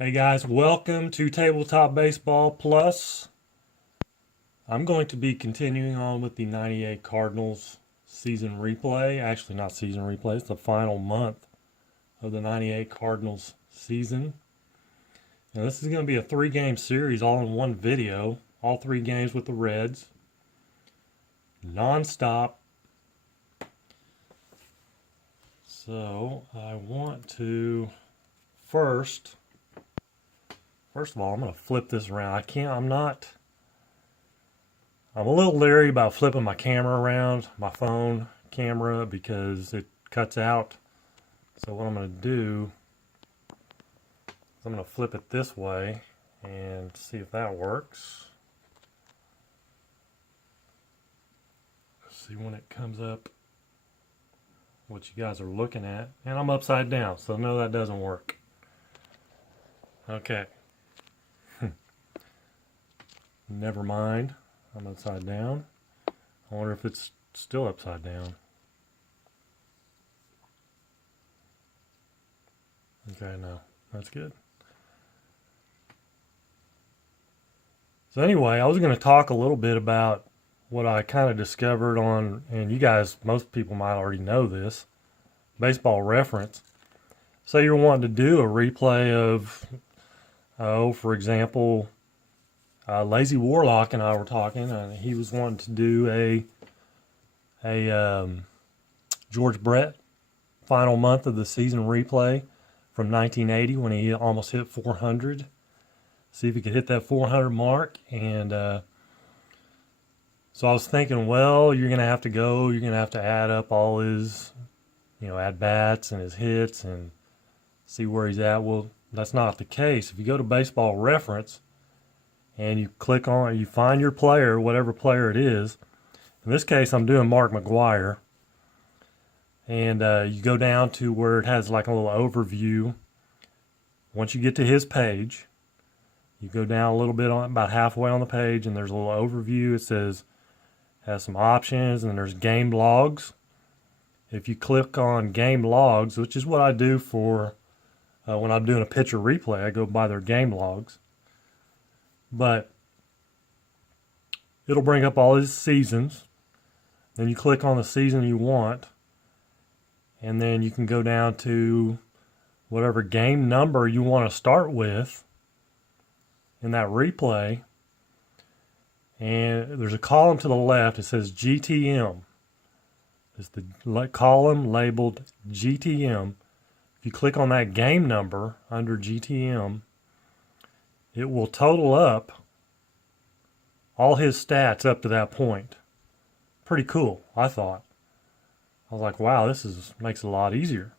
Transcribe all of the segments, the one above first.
Hey guys, welcome to Tabletop Baseball Plus. I'm going to be continuing on with the 98 Cardinals season replay. Actually, not season replay, it's the final month of the 98 Cardinals season. Now, this is going to be a 3-game series all in one video. All 3 games with the Reds. Non-stop. So, I want to first of all, I'm going to flip this around. I'm a little leery about flipping my camera around, my phone camera, because it cuts out. So what I'm going to do is I'm going to flip it this way and see if that works. See when it comes up what you guys are looking at. And I'm upside down, so no, that doesn't work. Okay. Never mind. I'm upside down. I wonder if it's still upside down. Okay, no, that's good. So anyway, I was going to talk a little bit about what I kind of discovered on, and you guys, most people might already know this, Baseball Reference. Say you're wanting to do a replay of, for example, Lazy Warlock and I were talking, and he was wanting to do a George Brett final month of the season replay from 1980 when he almost hit 400. See if he could hit that 400 mark. And so I was thinking, well, you're going to have to add up all his, at bats and his hits and see where he's at. Well, that's not the case. If you go to Baseball Reference, and you click on, you find your player, whatever player it is. In this case, I'm doing Mark McGwire. And you go down to where it has like a little overview. Once you get to his page, you go down a little bit, about halfway on the page, and there's a little overview. It has some options, and there's game logs. If you click on game logs, which is what I do for when I'm doing a pitcher replay, I go by their game logs. But it'll bring up all his seasons. Then you click on the season you want. And then you can go down to whatever game number you want to start with in that replay. And there's a column to the left. It says GTM. It's the column labeled GTM. If you click on that game number under GTM, it will total up all his stats up to that point. Pretty cool, I thought. I was like, wow, makes it a lot easier.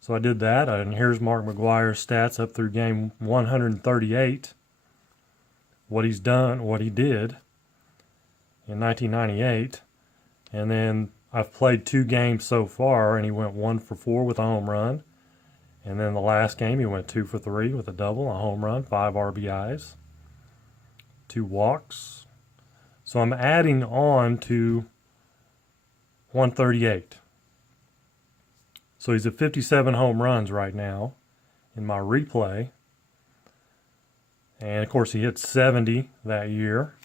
So I did that, and here's Mark McGwire's stats up through game 138. What he's done, what he did in 1998. And then I've played 2 games so far, and he went 1 for 4 with a home run. And then the last game, he went 2 for 3 with a double, a home run, 5 RBIs, 2 walks. So I'm adding on to 138. So he's at 57 home runs right now in my replay. And of course, he hit 70 that year.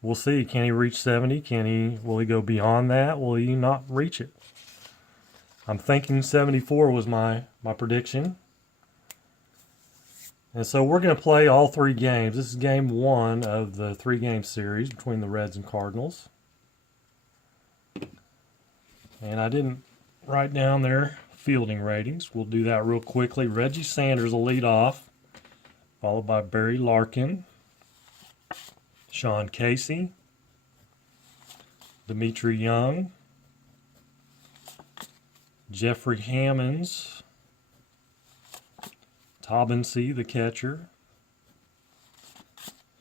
We'll see. Can he reach 70? Will he go beyond that? Will he not reach it? I'm thinking 74 was my prediction. And so we're going to play all 3 games. This is game 1 of the 3-game series between the Reds and Cardinals. And I didn't write down their fielding ratings. We'll do that real quickly. Reggie Sanders will lead off, followed by Barry Larkin, Sean Casey, Dimitri Young, Jeffrey Hammonds, Tobinson, the catcher,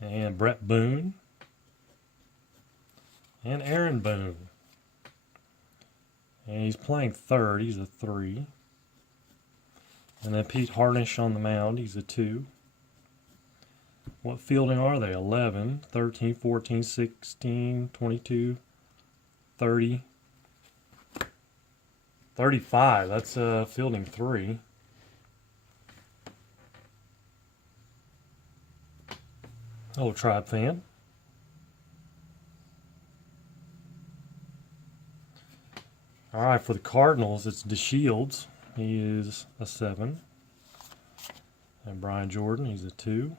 and Brett Boone, and Aaron Boone. And he's playing third, he's a 3. And then Pete Harnish on the mound, he's a 2. What fielding are they? 11, 13, 14, 16, 22, 30. 35, that's fielding 3. Hello, Tribe fan. All right, for the Cardinals, it's DeShields. He is a 7. And Brian Jordan, he's a 2.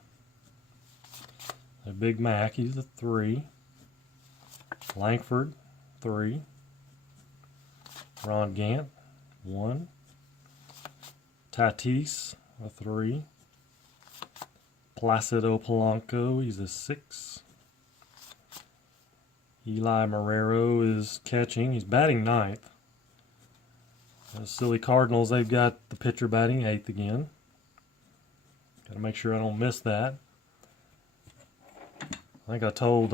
And Big Mac, he's a 3. Langford, 3. Ron Gant, 1. Tatis, a 3. Placido Polanco, he's a 6. Eli Marrero is catching. He's batting 9th. The silly Cardinals, they've got the pitcher batting 8th again. Got to make sure I don't miss that. I think I told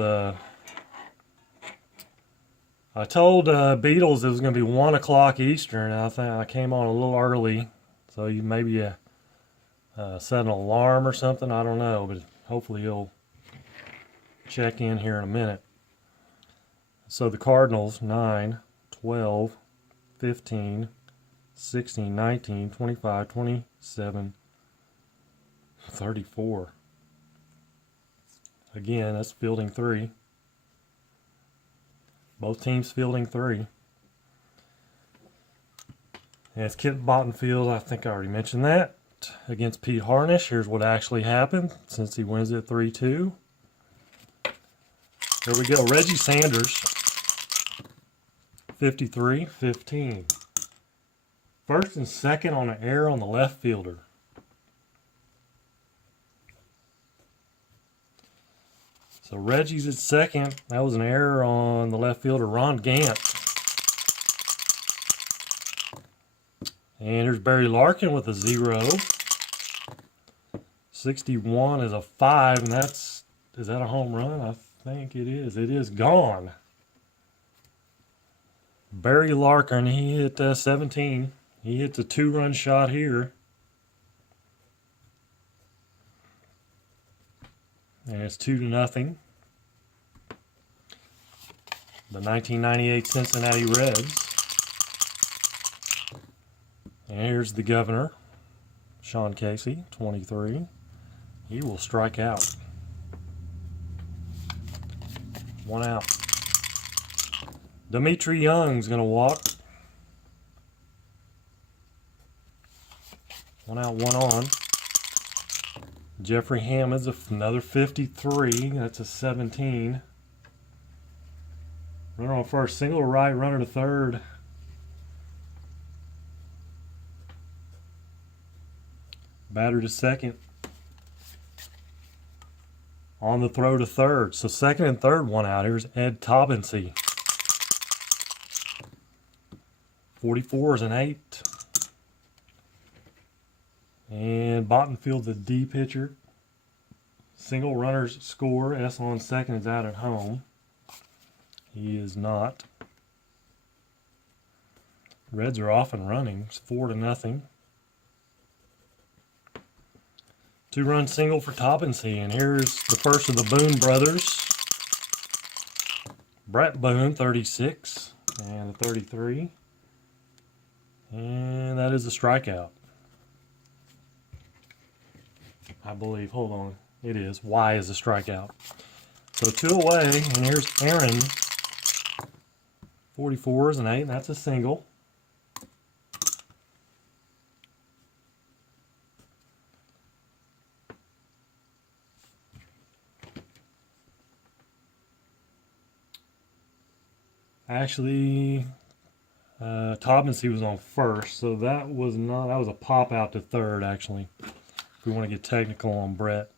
Beatles it was going to be 1 o'clock Eastern. I think I came on a little early, so you maybe set an alarm or something. I don't know, but hopefully you'll check in here in a minute. So the Cardinals, 9, 12, 15, 16, 19, 25, 27, 34. Again, that's fielding 3. Both teams fielding 3. And it's Kent Bottenfield. I think I already mentioned that. Against Pete Harnish. Here's what actually happened since he wins it 3-2. Here we go. Reggie Sanders. 53-15. First and second on an error on the left fielder. So Reggie's at second. That was an error on the left fielder, Ron Gant. And here's Barry Larkin with a 0. 61 is a 5, and is that a home run? I think it is. It is gone. Barry Larkin, he hit 17. He hits a 2-run shot here. And it's 2-0. The 1998 Cincinnati Reds. And here's the governor, Sean Casey, 23. He will strike out. 1 out. Dimitri Young's going to walk. 1 out, 1 on. Jeffrey Hammond's another 53. That's a 17. Runner on first, single to right, runner to third. Batter to second. On the throw to third. So second and third, 1 out. Here's Ed Taubensee. 44 is an 8. And Bottenfield, the D pitcher. Single runners score. S on second is out at home. He is not. Reds are off and running. It's 4-0. 2-run single for Taubensee. And here's the first of the Boone brothers. Brett Boone, 36. And a 33. And that is a strikeout. I believe. Hold on. It is. Y is a strikeout. So 2 away. And here's Aaron. 44 is an 8. And that's a single. Actually, Taubensee was on first, so that was a pop out to third, actually. If we want to get technical on Brett.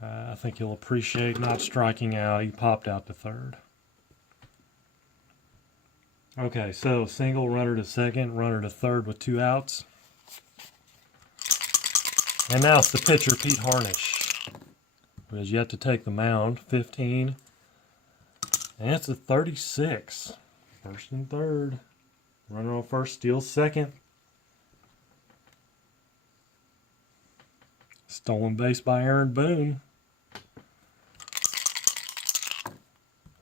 I think he'll appreciate not striking out. He popped out to third. Okay, so single, runner to second, runner to third with 2 outs. And now it's the pitcher, Pete Harnish, who has yet to take the mound. 15. And it's a 36. First and third. Runner on first, steals second. Stolen base by Aaron Boone.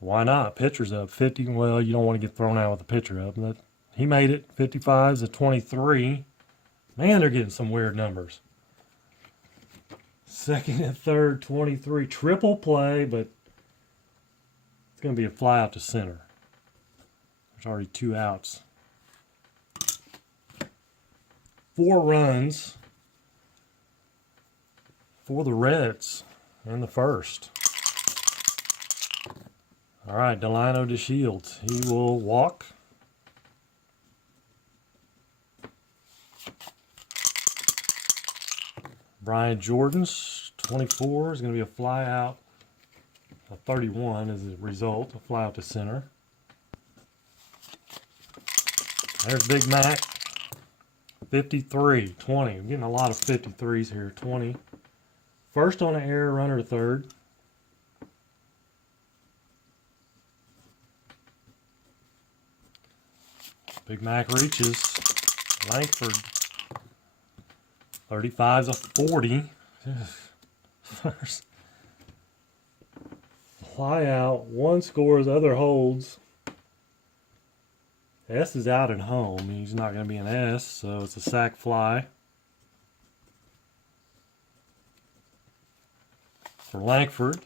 Why not? Pitcher's up 50. Well, you don't want to get thrown out with the pitcher up. But he made it. 55 is a 23. Man, they're getting some weird numbers. Second and third, 23. Triple play, but it's going to be a fly out to center. There's already 2 outs. 4 runs for the Reds in the first. All right, Delino DeShields. He will walk. Brian Jordan's 24 is going to be a fly out. A 31 is the result, a fly out to center. There's Big Mac. 53, 20. We're getting a lot of 53s here. 20. First on the error, runner to third. Big Mac reaches. Langford. 35's a 40. First. Fly out. One scores, other holds. S is out at home. He's not going to be an S, so it's a sac fly. For Langford.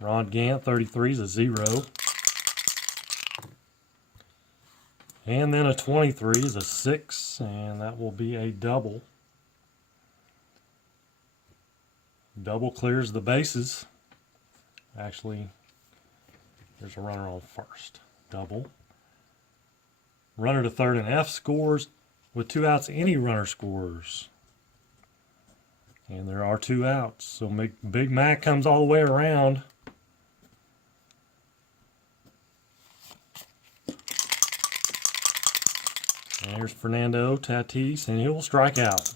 Ron Gant, 33 is a 0. And then a 23 is a 6, and that will be a double. Double clears the bases. Actually, there's a runner on first. Double. Runner to third and F scores. With 2 outs, any runner scores. And there are 2 outs. So Big Mac comes all the way around. And here's Fernando Tatis, and he will strike out.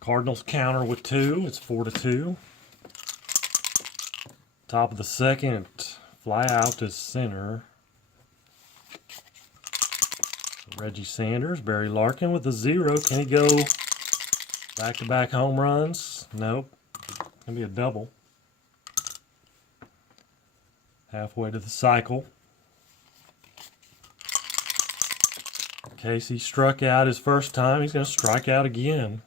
Cardinals counter with 2. It's 4-2. Top of the second, fly out to center. Reggie Sanders, Barry Larkin with a 0. Can he go back-to-back home runs? Nope. Gonna be a double. Halfway to the cycle. Casey struck out his first time. He's going to strike out again.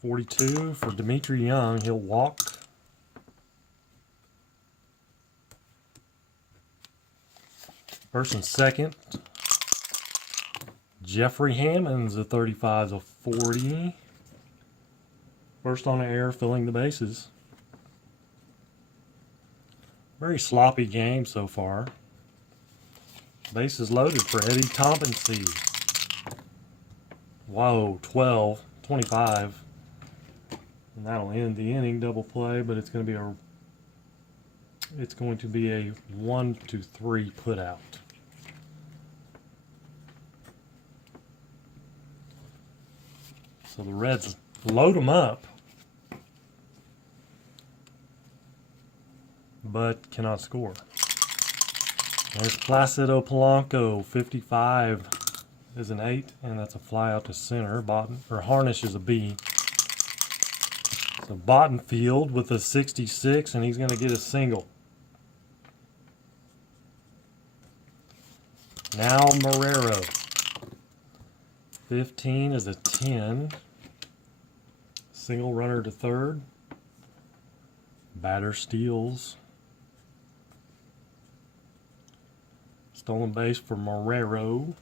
42 for Dimitri Young. He'll walk. First and second. Jeffrey Hammond's a 35's a 40. First on the air, filling the bases. Very sloppy game so far. Bases loaded for Eddie Tompensee. Whoa, 12, 25. And that'll end the inning, double play, but it's going to be a 1-3 put out. So the Reds load them up, but cannot score. There's Placido Polanco, 55 is an 8, and that's a fly out to center. Harnish is a B. So Bottenfield with a 66, and he's going to get a single. Now Marrero. 15 is a 10. Single runner to third. Batter steals. Stolen base for Marrero.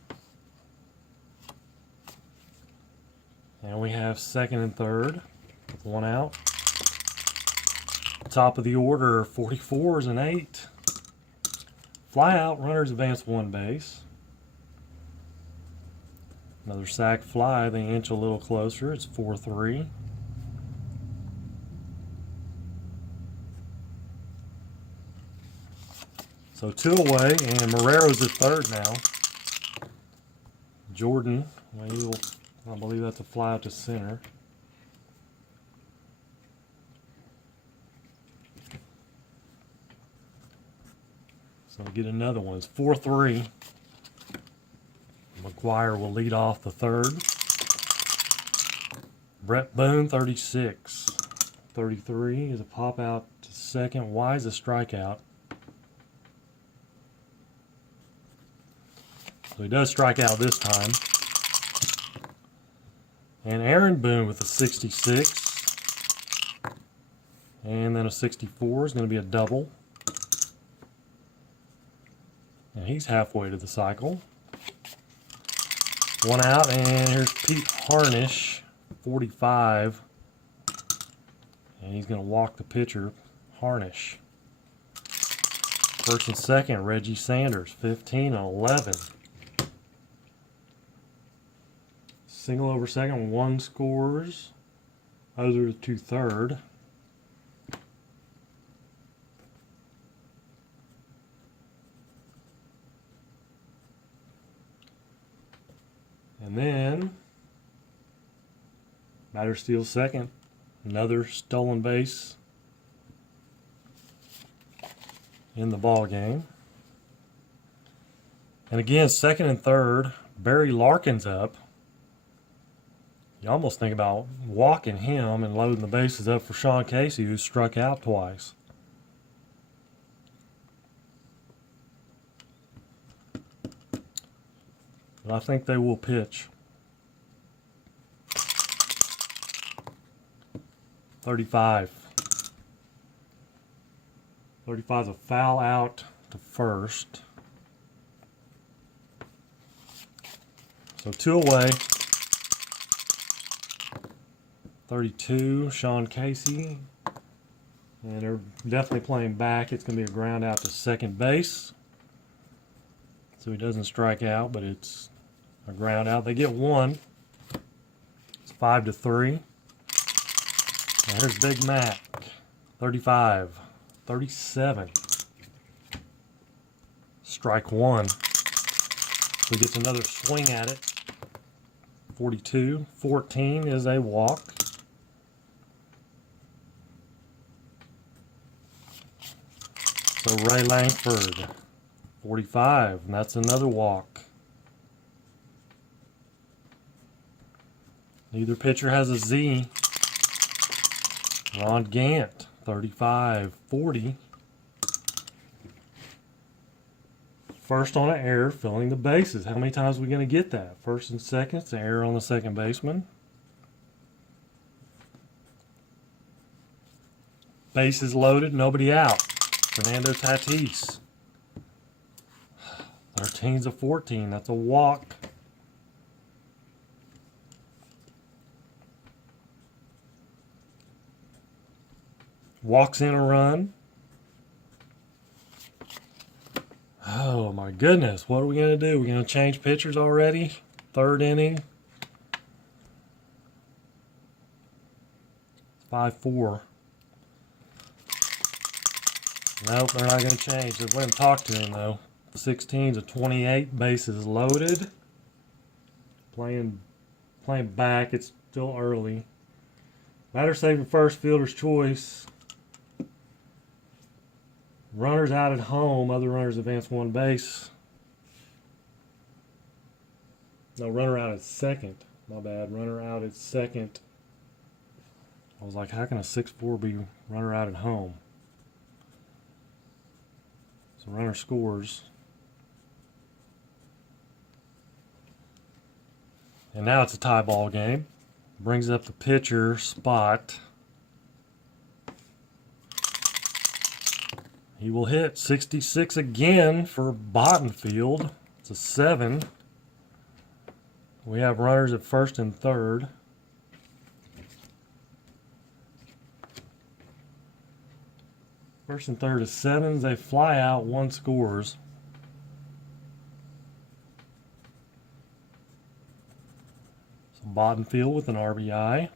And we have second and third with 1 out. Top of the order, 44 is an 8. Fly out, runners advance 1 base. Another sac fly, they inch a little closer. It's 4-3. So 2 away, and Marrero's at third now. Jordan, I believe that's a fly out to center. So we get another one. It's 4-3. McGwire will lead off the third. Brett Boone, 36. 33 is a pop out to second. Wise a strikeout. So he does strike out this time. And Aaron Boone with a 66. And then a 64 is going to be a double. And he's halfway to the cycle. One out, and here's Pete Harnish, 45. And he's going to walk the pitcher, Harnish. First and second, Reggie Sanders, 15 and 11. Single over second, one scores. Other to third. And then, batter steals second. Another stolen base in the ball game. And again, second and third, Barry Larkin's up. You almost think about walking him and loading the bases up for Sean Casey, who struck out twice. But I think they will pitch. 35. 35 is a foul out to first. So 2 away. 32, Sean Casey. And they're definitely playing back. It's going to be a ground out to second base. So he doesn't strike out, but it's a ground out. They get one. It's 5-3. And here's Big Mac. 35. 37. Strike one. So he gets another swing at it. 42. 14 is a walk. So Ray Langford, 45, and that's another walk. Neither pitcher has a Z. Ron Gant, 35, 40. First on an error, filling the bases. How many times are we going to get that? First and second, it's an error on the second baseman. Bases loaded, nobody out. Fernando Tatis. 13's a 14. That's a walk. Walks in a run. Oh my goodness. What are we going to do? We're going to change pitchers already? Third inning. 5-4. Nope, they're not going to change. They went and talked to him, though. 16 to 28, bases loaded. Playing back. It's still early. Batter saving first, fielder's choice. Runners out at home. Other runners advance one base. No, runner out at second. My bad. Runner out at second. I was like, how can a 6-4 be runner out at home? So runner scores. And now it's a tie ball game. Brings up the pitcher spot. He will hit 66 again for Bottenfield. It's a 7. We have runners at first and third. First and third is 7s. They fly out. One scores. So Bottenfield with an RBI.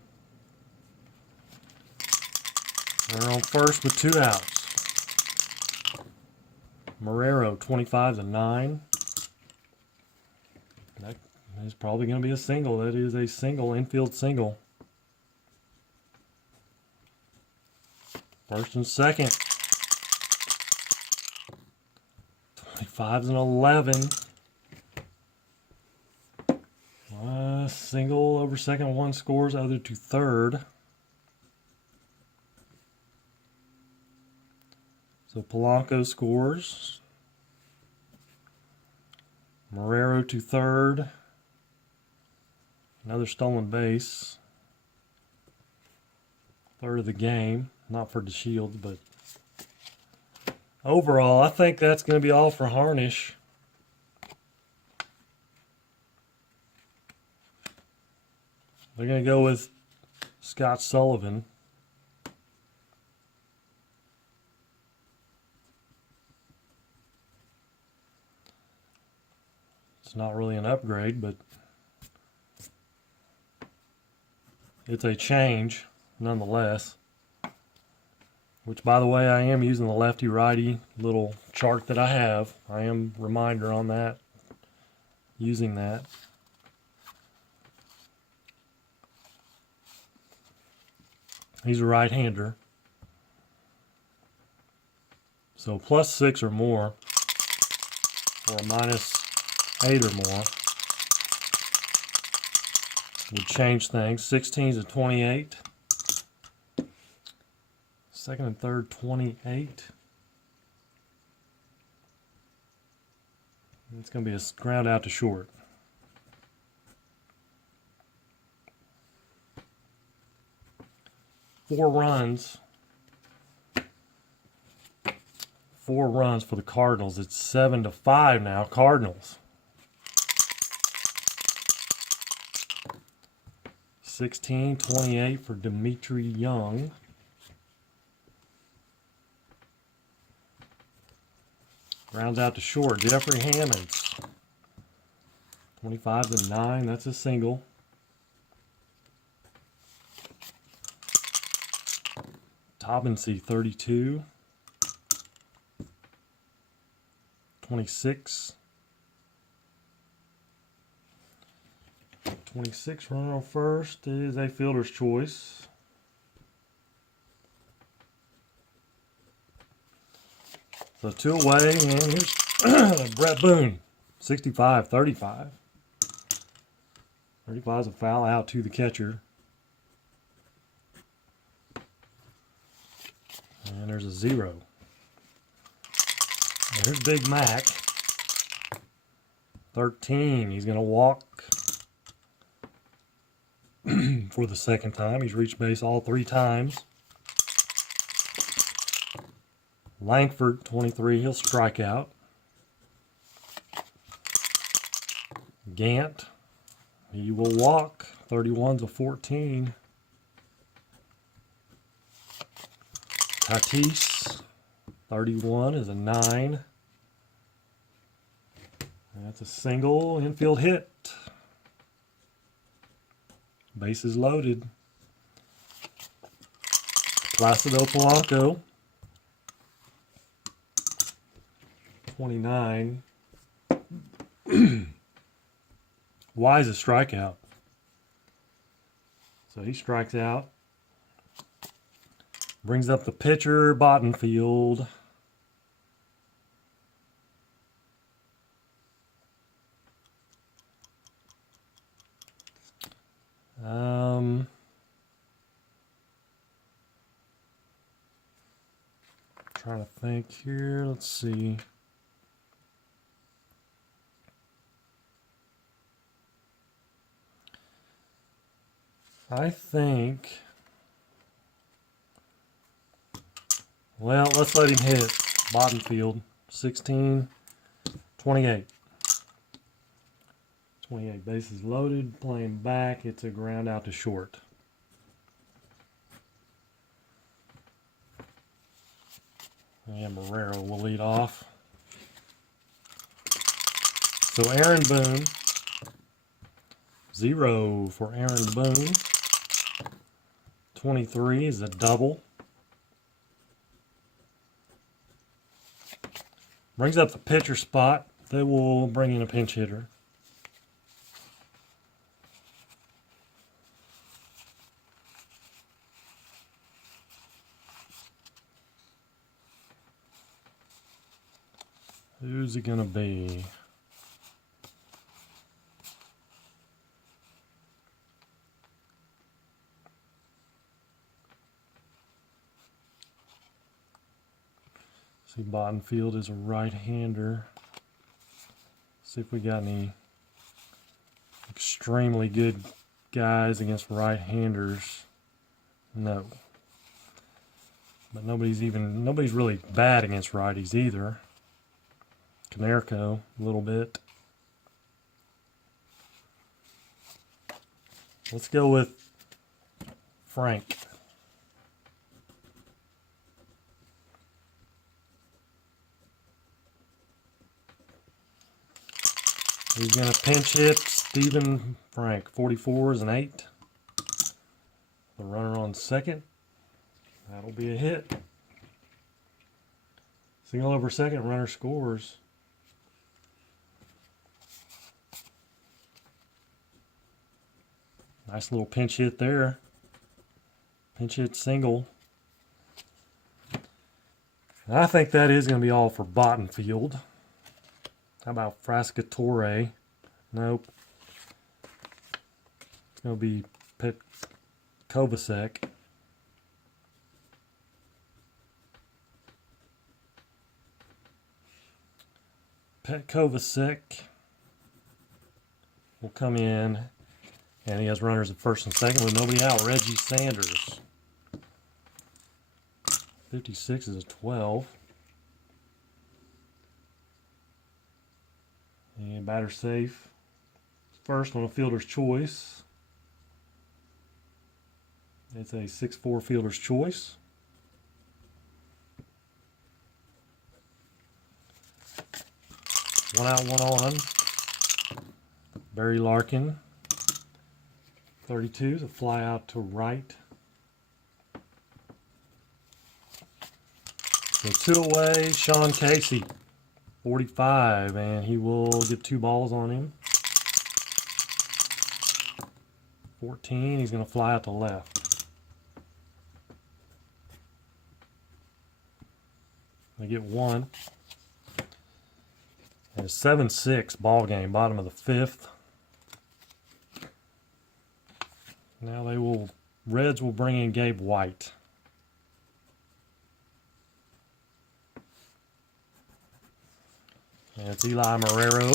They're on first with 2 outs. Marrero, 25-9. That is probably going to be a single. That is a single, infield single. First and second. 25-11. Single over second, 1 scores, other to third. So Polanco scores. Marrero to third. Another stolen base. Third of the game. Not for the Shields, but overall, I think that's going to be all for Harnish. They're going to go with Scott Sullivan. It's not really an upgrade, but it's a change nonetheless. Which, by the way, I am using the lefty-righty little chart that I have. I am reminder on that, using that. He's a right-hander. So +6 or more, or a -8 or more, would change things. 16's a 28. Second and third, 28. It's going to be a ground out to short. Four runs for the Cardinals. It's 7-5 now, Cardinals. 16-28 for Dimitri Young. Rounds out to short, Jeffrey Hammonds. 25-9, that's a single. Tobinsey, 32. 26. 26 runner on first is a fielder's choice. So 2 away, and here's Brett Boone, 65-35. 35 is a foul out to the catcher. And there's a 0. And here's Big Mac, 13. He's going to walk for the second time. He's reached base all 3 times. Langford, 23. He'll strike out. Gant, he will walk. 31's a 14. Tatis, 31 is a 9. That's a single infield hit. Bases loaded. Placido Polanco, 29. Wise a strikeout. So he strikes out. Brings up the pitcher, Bottenfield. Trying to think here. Let's see. I think. Well, let's let him hit Bottenfield. 16, 28. 28 bases loaded, playing back. It's a ground out to short. And Marrero will lead off. So Aaron Boone. 0 for Aaron Boone. 23 is a double. Brings up the pitcher spot. They will bring in a pinch hitter. Who's it going to be? See, Bottenfield is a right-hander. See if we got any extremely good guys against right-handers. No. But nobody's really bad against righties either. Canerco, a little bit. Let's go with Frank. He's going to pinch hit Stephen Frank. 44 is an 8. The runner on second. That'll be a hit. Single over second, runner scores. Nice little pinch hit there. Pinch hit single. And I think that is going to be all for Bottenfield. How about Frascatore? Nope. It's going to be Kovacic. Kovacic will come in, and he has runners at first and second with nobody out. Reggie Sanders. 56 is a 12. And batter safe. First on a fielder's choice. It's a 6-4 fielder's choice. One out, one on. Barry Larkin. 32 is a fly out to right. So 2 away, Sean Casey. 45, and he will get 2 balls on him. 14, he's going to fly out to left. They get 1. And a 7-6 ball game, bottom of the 5th. Now Reds will bring in Gabe White. And it's Eli Marrero.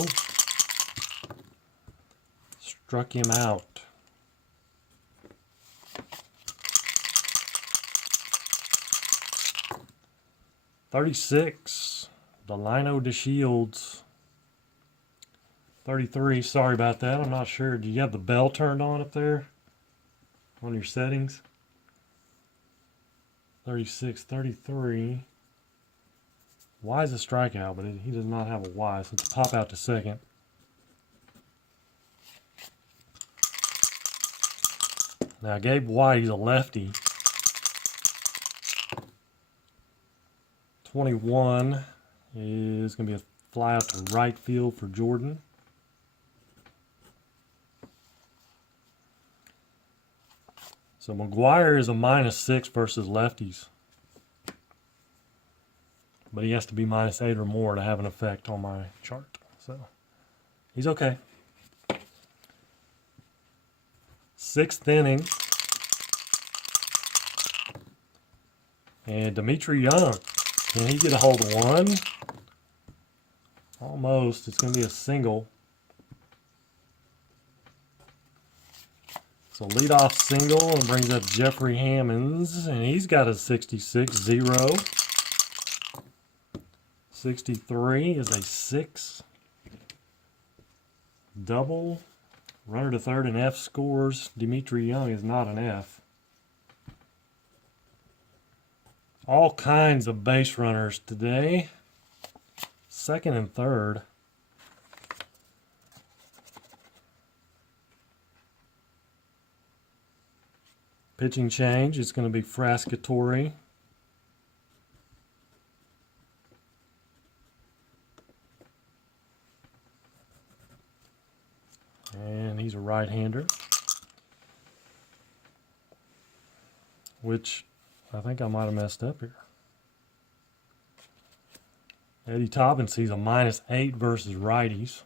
Struck him out. $36. Delino DeShields. 33. Sorry about that. I'm not sure. Do you have the bell turned on up there on your settings? 36, 33. Y is a strikeout, but he does not have a Y, so it's a pop out to second. Now, Gabe White, he's a lefty. 21 is going to be a fly out to right field for Jordan. So McGwire is a -6 versus lefties. But he has to be -8 or more to have an effect on my chart. So he's okay. 6th inning. And Dimitri Young. Can he get a hold of one? Almost. It's going to be a single. So leadoff single and brings up Jeffrey Hammonds. And he's got a 66-0. 63 is a 6. Double. Runner to third and F scores. Dimitri Young is not an F. All kinds of base runners today. Second and third. Pitching change. It's going to be Frascatore. And he's a right-hander. Which I think I might have messed up here. Eddie Toppin sees a -8 versus righties.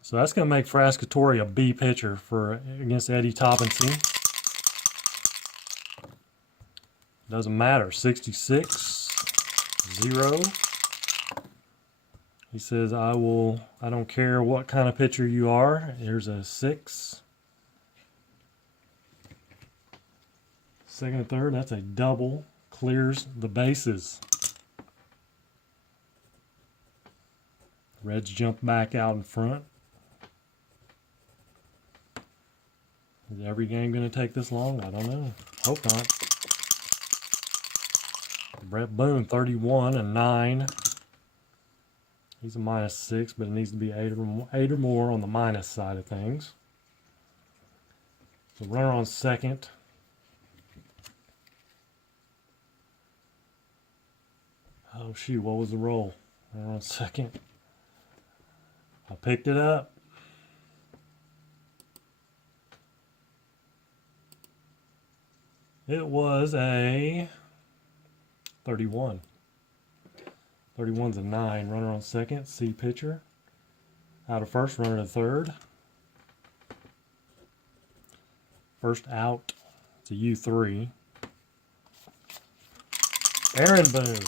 So that's going to make Frascatore a B pitcher against Eddie Toppinson. Doesn't matter. 66. 0. He says, I don't care what kind of pitcher you are. Here's a 6. Second and third, that's a double. Clears the bases. Reds jump back out in front. Is every game going to take this long? I don't know. Hope not. Brett Boone, 31 and 9. He's a -6, but it needs to be 8 or more on the minus side of things. So runner on second. Oh shoot, what was the roll? Runner on second. I picked it up. It was a 31. 31's a 9. Runner on second. C pitcher. Out of first. Runner to third. First out. It's a U3. Aaron Boone.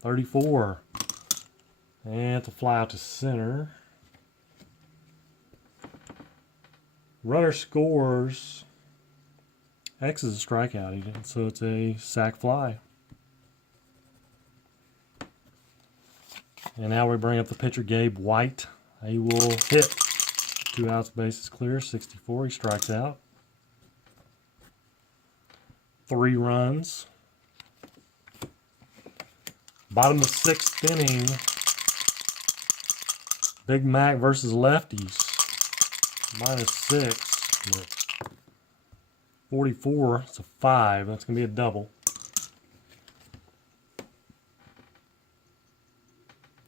34. And it's a fly out to center. Runner scores. X is a strikeout, so it's a sac fly. And now we bring up the pitcher, Gabe White. He will hit. 2 outs, bases clear, 64. He strikes out. 3 runs. Bottom of the 6th inning. Big Mac versus lefties. -6. But 44. It's a 5. That's going to be a double.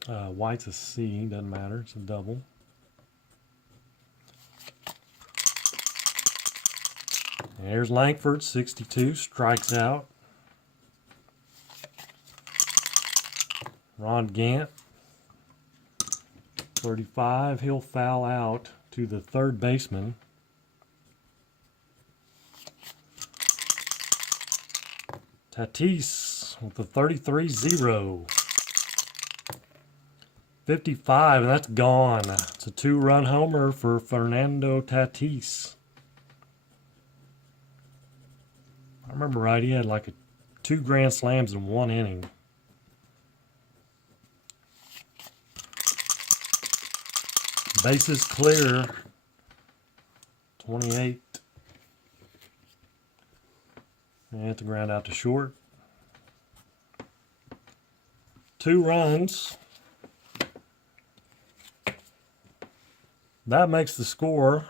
White's a C, doesn't matter, it's a double. And here's Langford, 62, strikes out. Ron Gant, 35, he'll foul out to the third baseman. Tatis with the 33-0. 55, and that's gone. It's a 2-run homer for Fernando Tatis. I remember right, he had like 2 grand slams in 1 inning. Bases clear. 28. And it's a ground out to short. 2 runs. That makes the score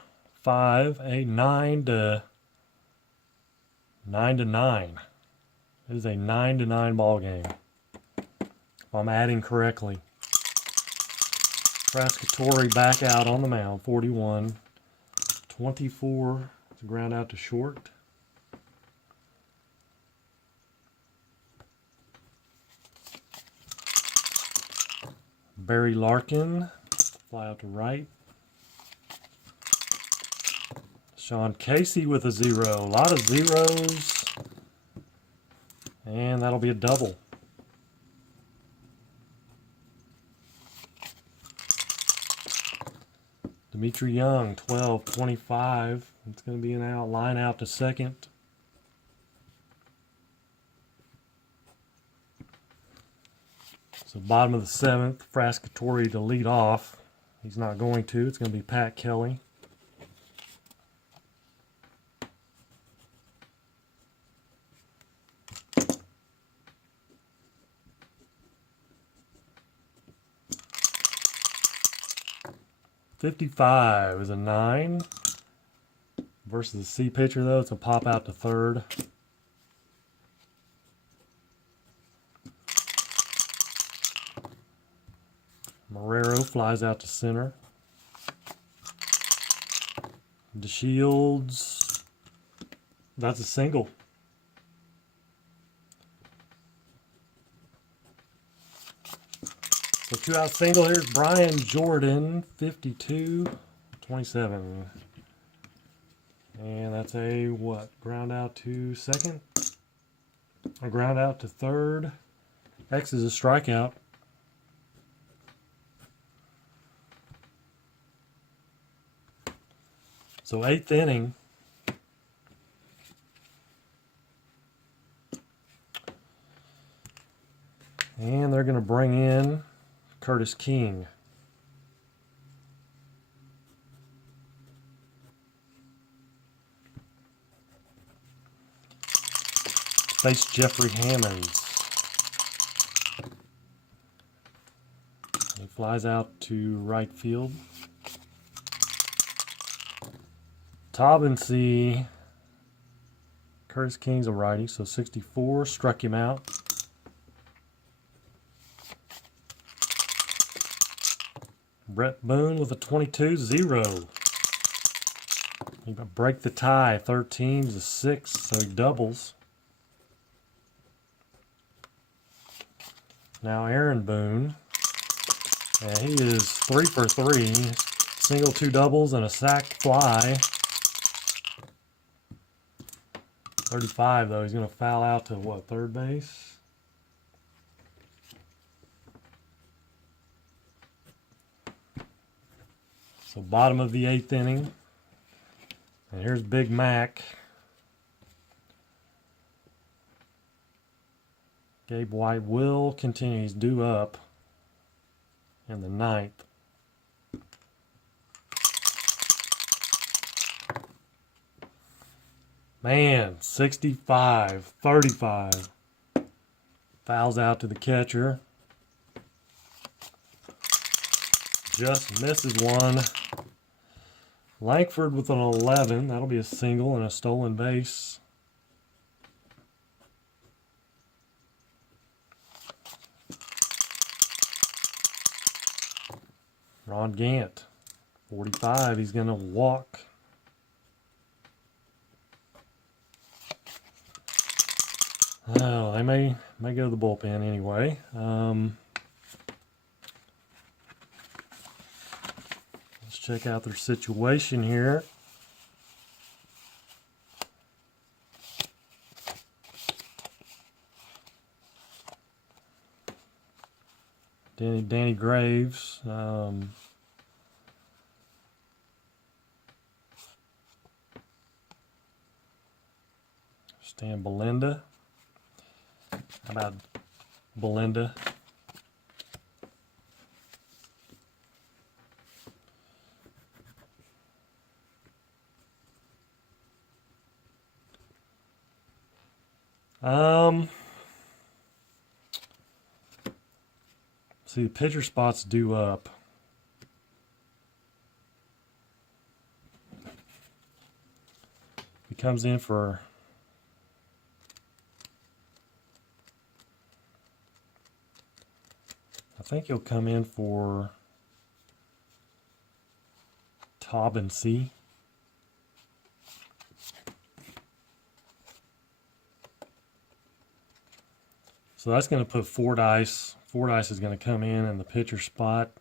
9 to 9. It is a 9-9 ball game. If I'm adding correctly. Frascatore back out on the mound, 41. 24 to ground out to short. Barry Larkin, fly out to right. Sean Casey with a 0. A lot of zeros. And that'll be a double. Dimitri Young, 12-25. It's going to be an line out to second. So bottom of the 7th, Frascatore to lead off. He's not going to. It's going to be Pat Kelly. .55 is a 9. Versus the C pitcher, though, it's a pop out to third. Marrero flies out to center. DeShields, that's a single. So 2-out single. Here's Brian Jordan, 52-27. And that's a what? Ground out to second? A ground out to third. X is a strikeout. So 8th inning. And they're going to bring in Curtis King. Face Jeffrey Hammonds. He flies out to right field. Taubensee. Curtis King's a righty, so 64. Struck him out. Brett Boone with a 22-0. He can break the tie. 13 to 6, so he doubles. Now Aaron Boone. And he is 3 for 3. Single, 2 doubles, and a sac fly. 35, though. He's going to foul out to, what, third base? So bottom of the 8th inning. And here's Big Mac. Gabe White will continue. He's due up in the 9th. Man, 65, 35. Fouls out to the catcher. Just misses one. Langford with an 11. That'll be a single and a stolen base. Ron Gant, 45. He's going to walk. Oh, they may go to the bullpen anyway. Let's check out their situation here. Danny Graves. Stan Belinda. How about Belinda? See, the pitcher spot's due up. He comes in for I think he'll come in for Taubensee. So that's going to put Fordyce. Fordyce is going to come in the pitcher spot.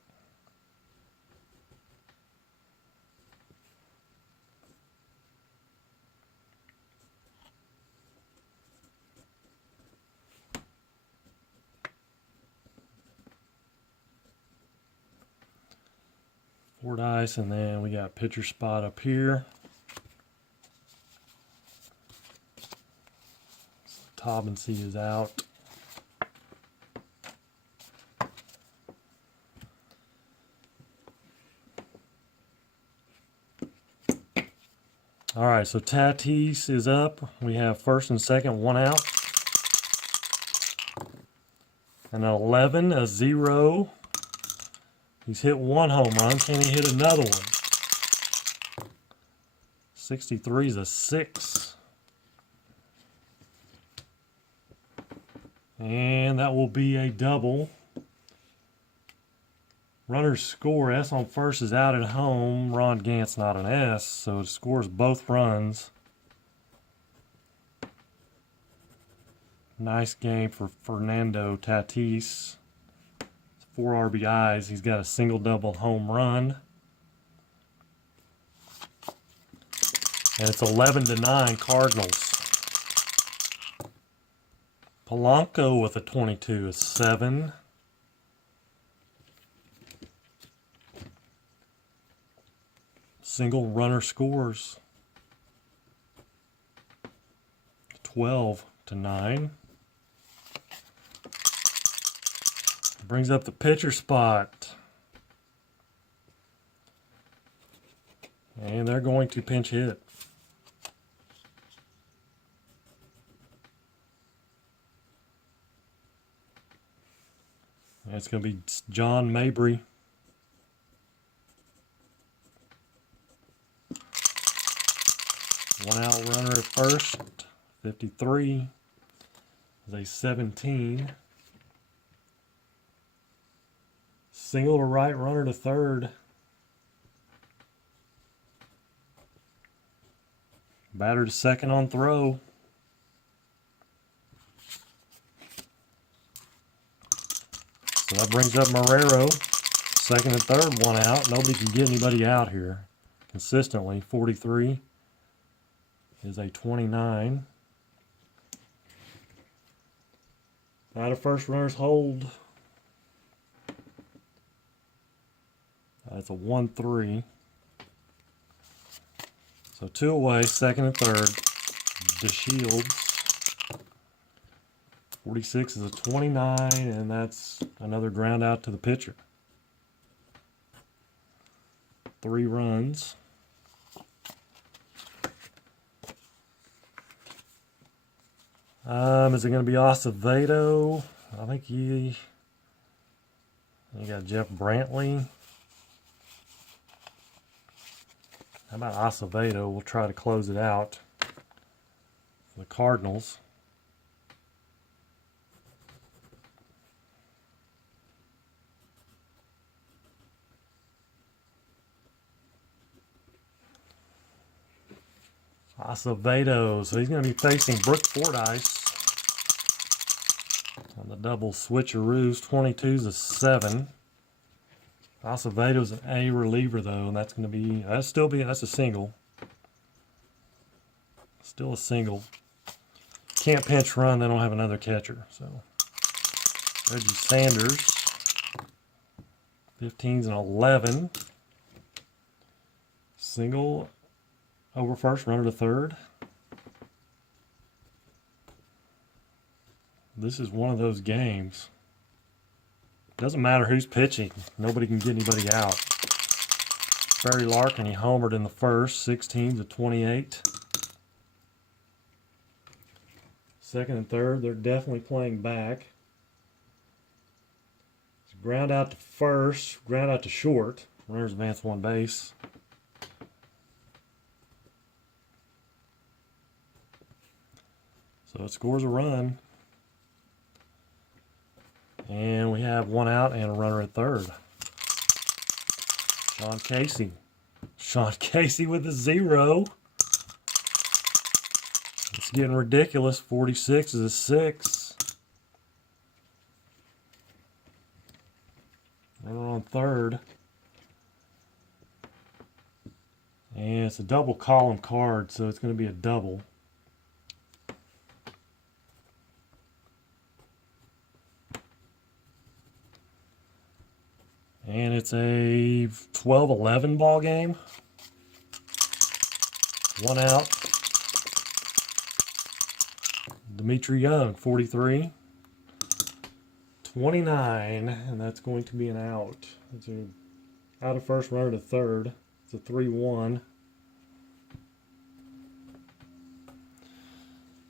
Fordyce, and then we got pitcher spot up here. Taubensee is out. All right, so Tatis is up. We have first and second, one out. An 11, a 0. He's hit one home run. Can he hit another one? 63 is a 6. And that will be a double. Runners score. S on first is out at home. Ron Gant's not an S, so it scores both runs. Nice game for Fernando Tatis. 4 RBIs. He's got a single, double, home run. And it's 11-9 Cardinals. Polanco with a 22 is 7. Single runner scores 12-9. Brings up the pitcher spot. And they're going to pinch hit. And it's going to be John Mabry. One out runner at first, 53. Is a 17. Single to right, runner to third. Batter to second on throw. So that brings up Marrero. Second and third, one out. Nobody can get anybody out here consistently. 43 is a 29. Out of first, runners hold. That's a 1-3. So 2 away, second and third. DeShields. 46 is a 29, and that's another ground out to the pitcher. 3 runs. Is it going to be Acevedo? I think you got Jeff Brantley. How about Acevedo? We'll try to close it out for the Cardinals. Acevedo, so he's going to be facing Brooke Fordyce on the double switcheroos. 22's a 7. Acevedo's an A reliever though, and that's a single. Still a single. Can't pinch run, they don't have another catcher. So Reggie Sanders, 15's an 11. Single over first, runner to third. This is one of those games. Doesn't matter who's pitching. Nobody can get anybody out. Barry Larkin, he homered in the first. 16 to 28. Second and third, they're definitely playing back. It's ground out to first, ground out to short. Runners advance one base. So it scores a run. And we have one out and a runner at third. Sean Casey. Sean Casey with a 0. It's getting ridiculous. 46 is a 6. Runner on third. And it's a double column card, so it's going to be a double. And it's a 12-11 ball game. One out. Dimitri Young, 43. 29, and that's going to be an out. It's out of first, runner to third. It's a 3-1.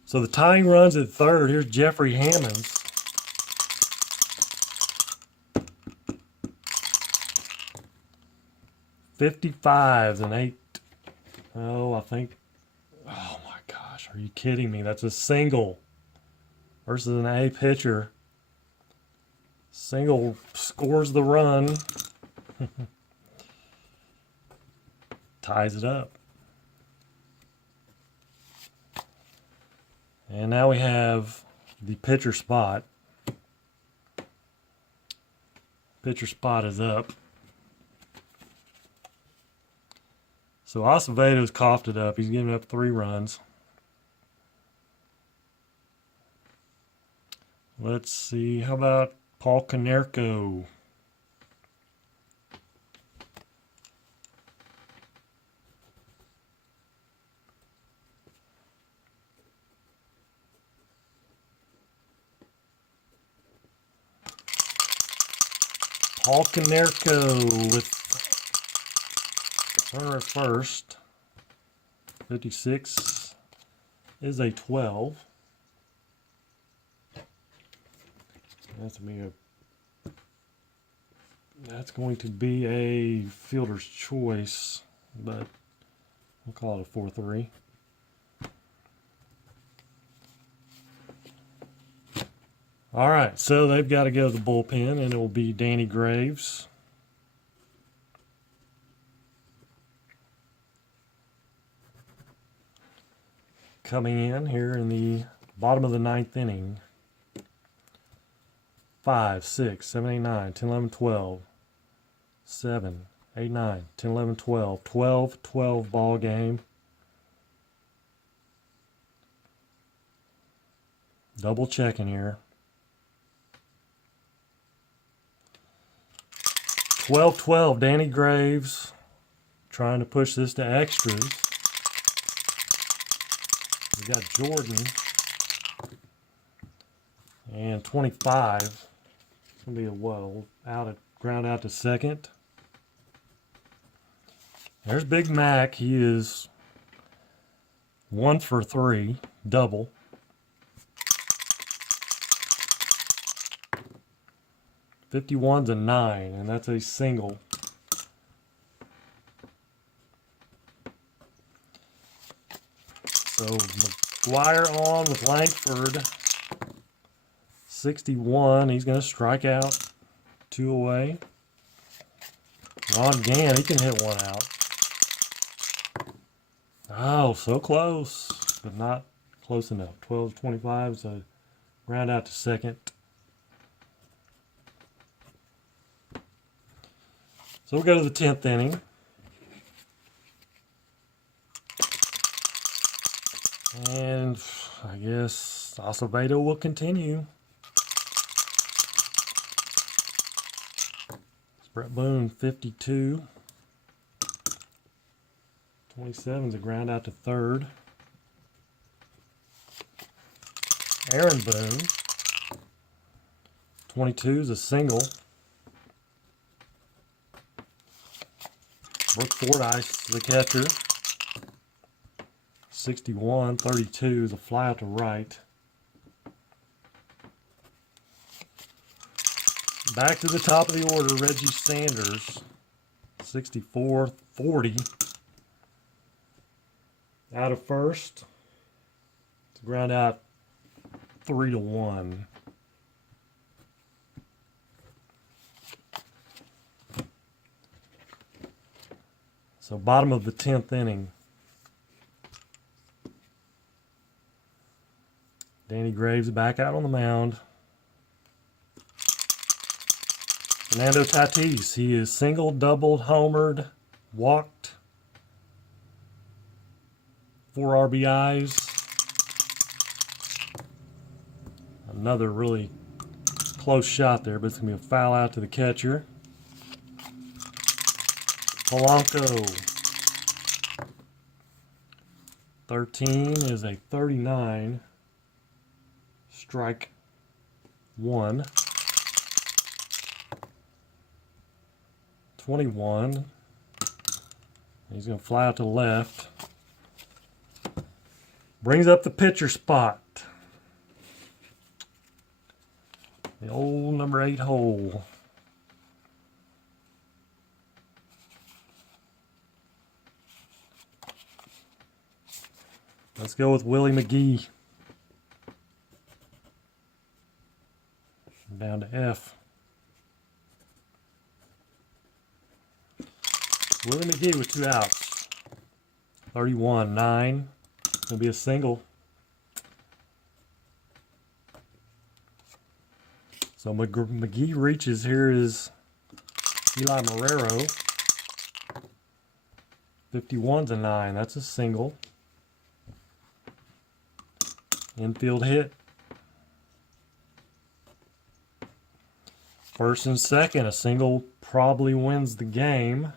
So the tying runs at third. Here's Jeffrey Hammonds. '55's an 8. Oh, I think. Oh my gosh, are you kidding me? That's a single versus an A pitcher. Single scores the run. Ties it up. And now we have the pitcher spot. Pitcher spot is up. So Acevedo's coughed it up. He's giving up 3 runs. Let's see. How about Paul Konerko? Paul Konerko with her first. 56 is a 12. That's going to be a fielder's choice, but we'll call it a 4-3. All right, so they've got to go to the bullpen, and it will be Danny Graves. Coming in here in the bottom of the 9th inning. 5, 6, 7, 8, 9, 10, 11, 12. 7, 8, 9, 10, 11, 12. 12 ball game. Double checking here. 12-12, Danny Graves trying to push this to extras. We got Jordan. And 25. It's going to be a whoa. Ground out to second. There's Big Mac. He is 1 for 3. Double. '51's a 9, and that's a single. So McGwire on with Langford. 61. He's going to strike out. 2 away. Ron Gann, he can hit 1 out. Oh, so close, but not close enough. 12-25, so ground out to second. So we'll go to the 10th inning. And I guess Acevedo will continue. Brett Boone, 52. 27's a ground out to third. Aaron Boone, 22 is a single. Brooke Fordyce, the catcher. 61, 32 is a fly out to right. Back to the top of the order, Reggie Sanders. 64, 40. Out of first. It's a ground out 3-1. So bottom of the 10th inning. Danny Graves back out on the mound. Fernando Tatis, he is single, doubled, homered, walked. 4 RBIs. Another really close shot there, but it's going to be a foul out to the catcher. Polanco. 13 is a 39. Strike 1. 21. He's going to fly out to left. Brings up the pitcher spot. The old number 8 hole. Let's go with Willie McGee. Down to F. Willie McGee with 2 outs. 31, 9. Gonna be a single. So McGee reaches. Here is Eli Marrero. 51's a 9. That's a single. Infield hit. First and second, a single probably wins the game.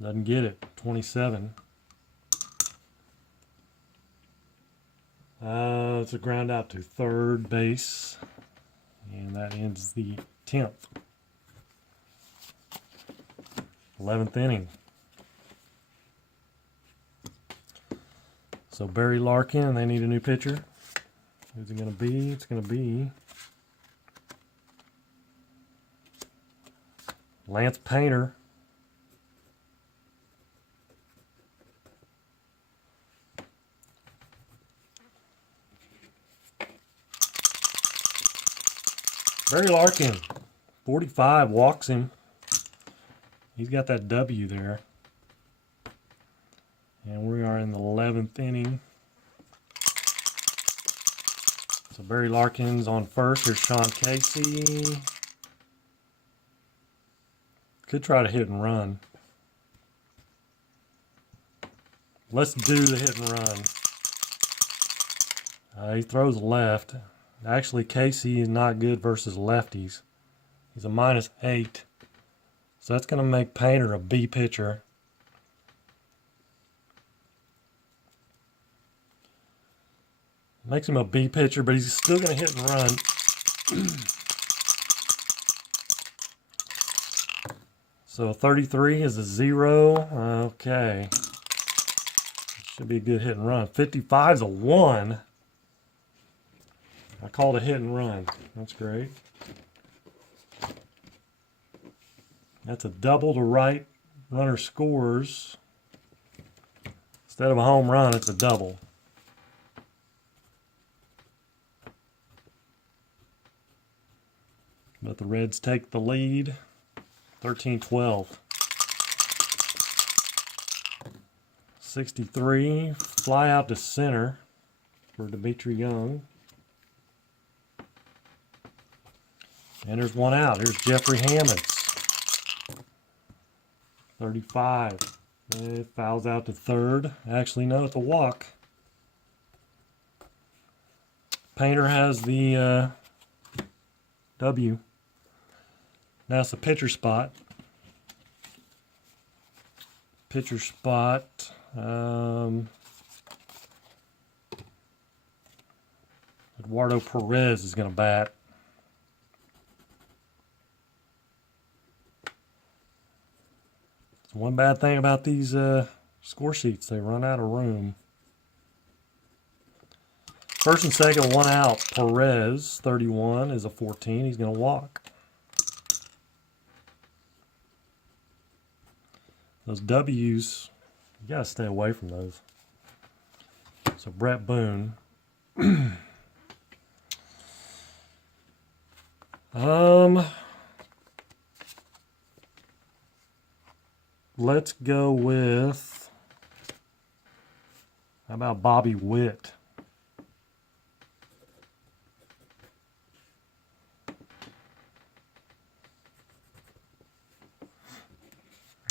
Doesn't get it. 27. It's a ground out to third base. And that ends the 10th. 11th inning. So Barry Larkin, they need a new pitcher. Who's it going to be? It's going to be Lance Painter. Barry Larkin, 45, walks him. He's got that W there. And we are in the 11th inning. So Barry Larkin's on first. Here's Sean Casey. Could try to hit and run. Let's do the hit and run. He throws left. Actually, Casey is not good versus lefties. He's a -8. So that's going to make Painter a B pitcher. Makes him a B pitcher, but he's still going to hit and run. So 33 is a 0. Okay. Should be a good hit and run. 55 is a 1. I called a hit and run. That's great. That's a double to right. Runner scores. Instead of a home run, it's a double. But the Reds take the lead. 13-12. 63. Fly out to center for Dimitri Young. And there's one out. Here's Jeffrey Hammonds. 35. It fouls out to third. Actually, no, it's a walk. Painter has the W. Now it's the pitcher spot. Pitcher spot. Eduardo Perez is going to bat. One bad thing about these score sheets, they run out of room. First and second, one out. Perez, 31, is a 14. He's going to walk. Those W's, you got to stay away from those. So Brett Boone. Let's go with, how about Bobby Witt?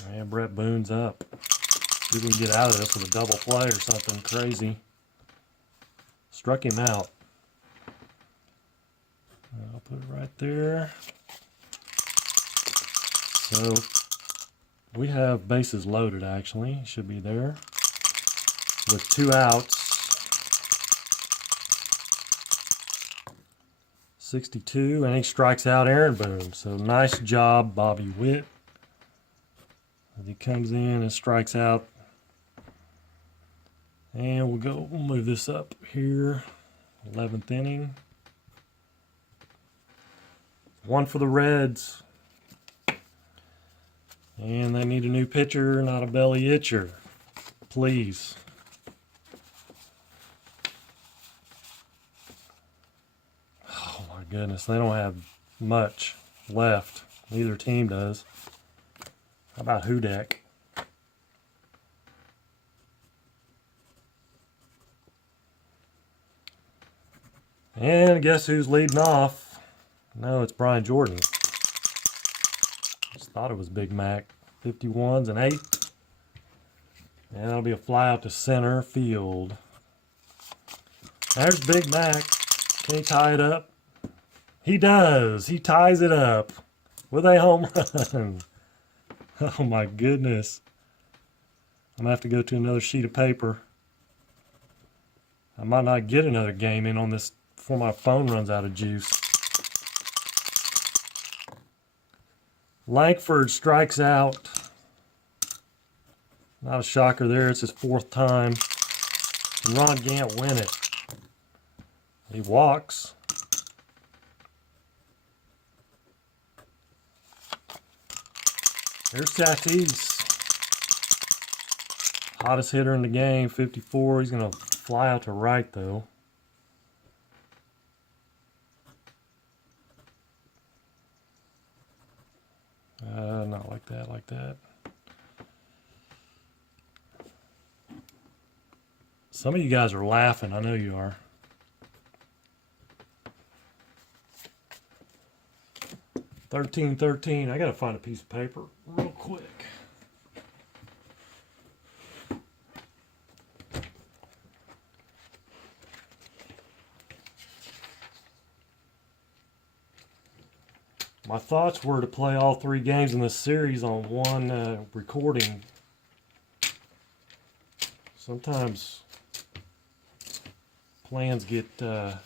And Brett Boone's up. See if we can get out of this with a double play or something crazy. Struck him out. I'll put it right there. So we have bases loaded, actually. Should be there. With 2 outs. 62, and he strikes out Aaron Boone. So nice job, Bobby Witt. As he comes in and strikes out. And we'll move this up here. 11th inning. 1 for the Reds. And they need a new pitcher, not a belly itcher. Please. Oh my goodness, they don't have much left. Neither team does. How about Hudak? And guess who's leading off? No, it's Brian Jordan. Just thought it was Big Mac. 51's an 8. And that'll be a fly out to center field. There's Big Mac. Can he tie it up? He does. He ties it up with a home run. Oh my goodness. I'm going to have to go to another sheet of paper. I might not get another game in on this before my phone runs out of juice. Langford strikes out. Not a shocker there. It's his 4th time. And Ron Gant win it. He walks. Here's Tatis. Hottest hitter in the game, 54. He's going to fly out to right, though. Not like that, like that. Some of you guys are laughing. I know you are. $13-13. I got to find a piece of paper real quick. My thoughts were to play all 3 games in this series on one recording. Sometimes plans get out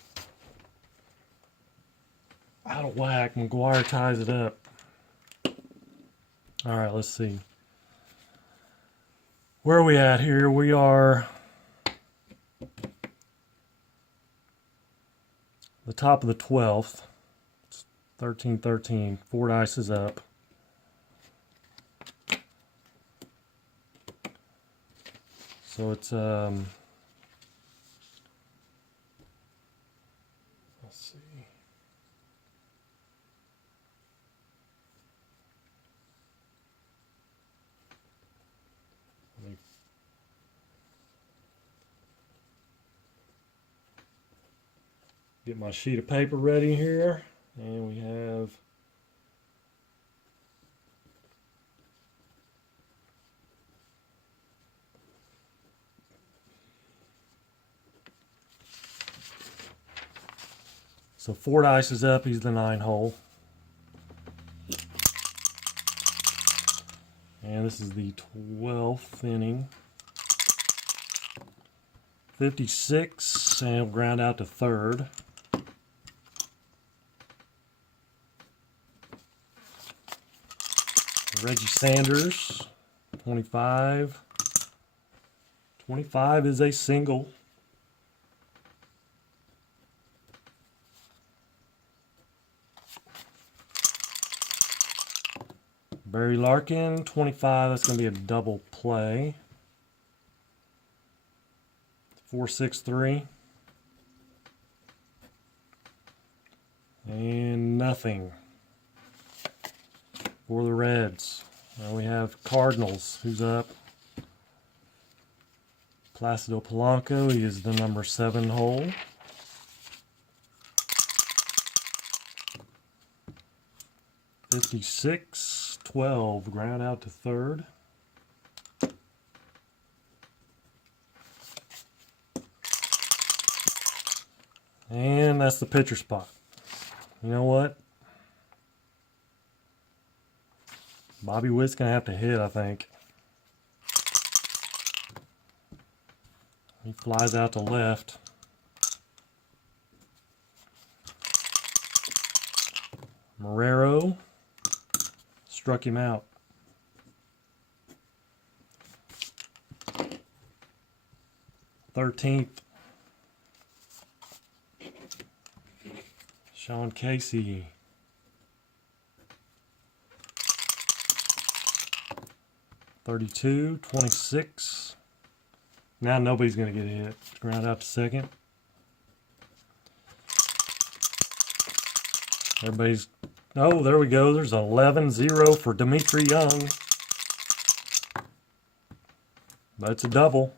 of whack. McGwire ties it up. All right, let's see. Where are we at here? We are the top of the 12th. 13-13. 4 dice is up. So it's let's see. Let me get my sheet of paper ready here. And we have so 4 dice is up. He's the 9 hole. And this is the 12th inning. 56, and he'll ground out to 3rd. Reggie Sanders, 25. 25 is a single. Barry Larkin, 25. That's going to be a double play. 4-6-3. And nothing for the Reds. Now we have Cardinals, who's up. Placido Polanco, he is the number 7 hole. $56-12, ground out to 3rd. And that's the pitcher spot. You know what? Bobby Witt's going to have to hit, I think. He flies out to left. Marrero struck him out. $13th. Sean Casey. $32-26. Now nobody's going to get hit. Ground out to 2nd. Everybody's... Oh, there we go. There's 11-0 for Dimitri Young. That's a double.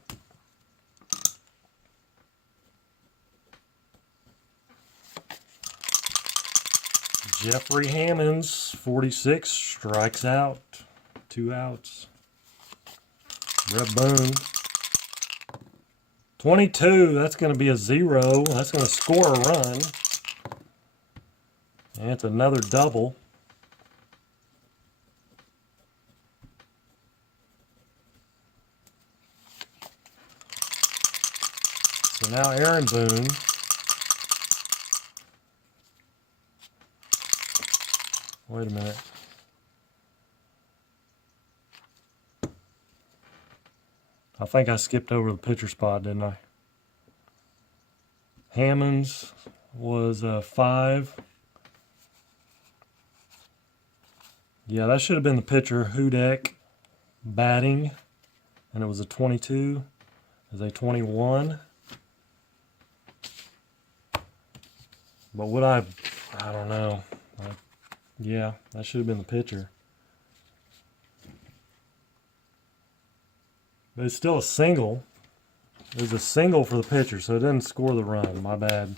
Jeffrey Hammonds, 46, strikes out. 2 outs. Brett Boone, 22, that's going to be a 0. That's going to score a run. And it's another double. So now Aaron Boone. Wait a minute. I think I skipped over the pitcher spot, didn't I? Hammonds was 5. Yeah, that should have been the pitcher. Hudek batting, and it was a 22. It was a 21. But what I don't know. Yeah, that should have been the pitcher. But it's still a single. It was a single for the pitcher, so it didn't score the run. My bad.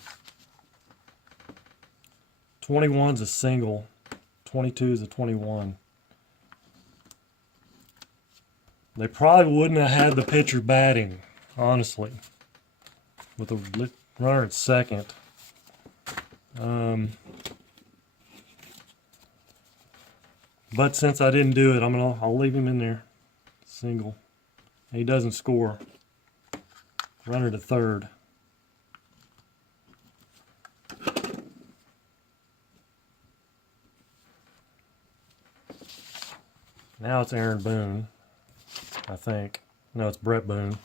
21's a single. 22 is a 21. They probably wouldn't have had the pitcher batting, honestly, with a runner at second. But since I didn't do it, I'll leave him in there. Single. He doesn't score. Runner to third. Now it's Aaron Boone, I think. No, it's Brett Boone.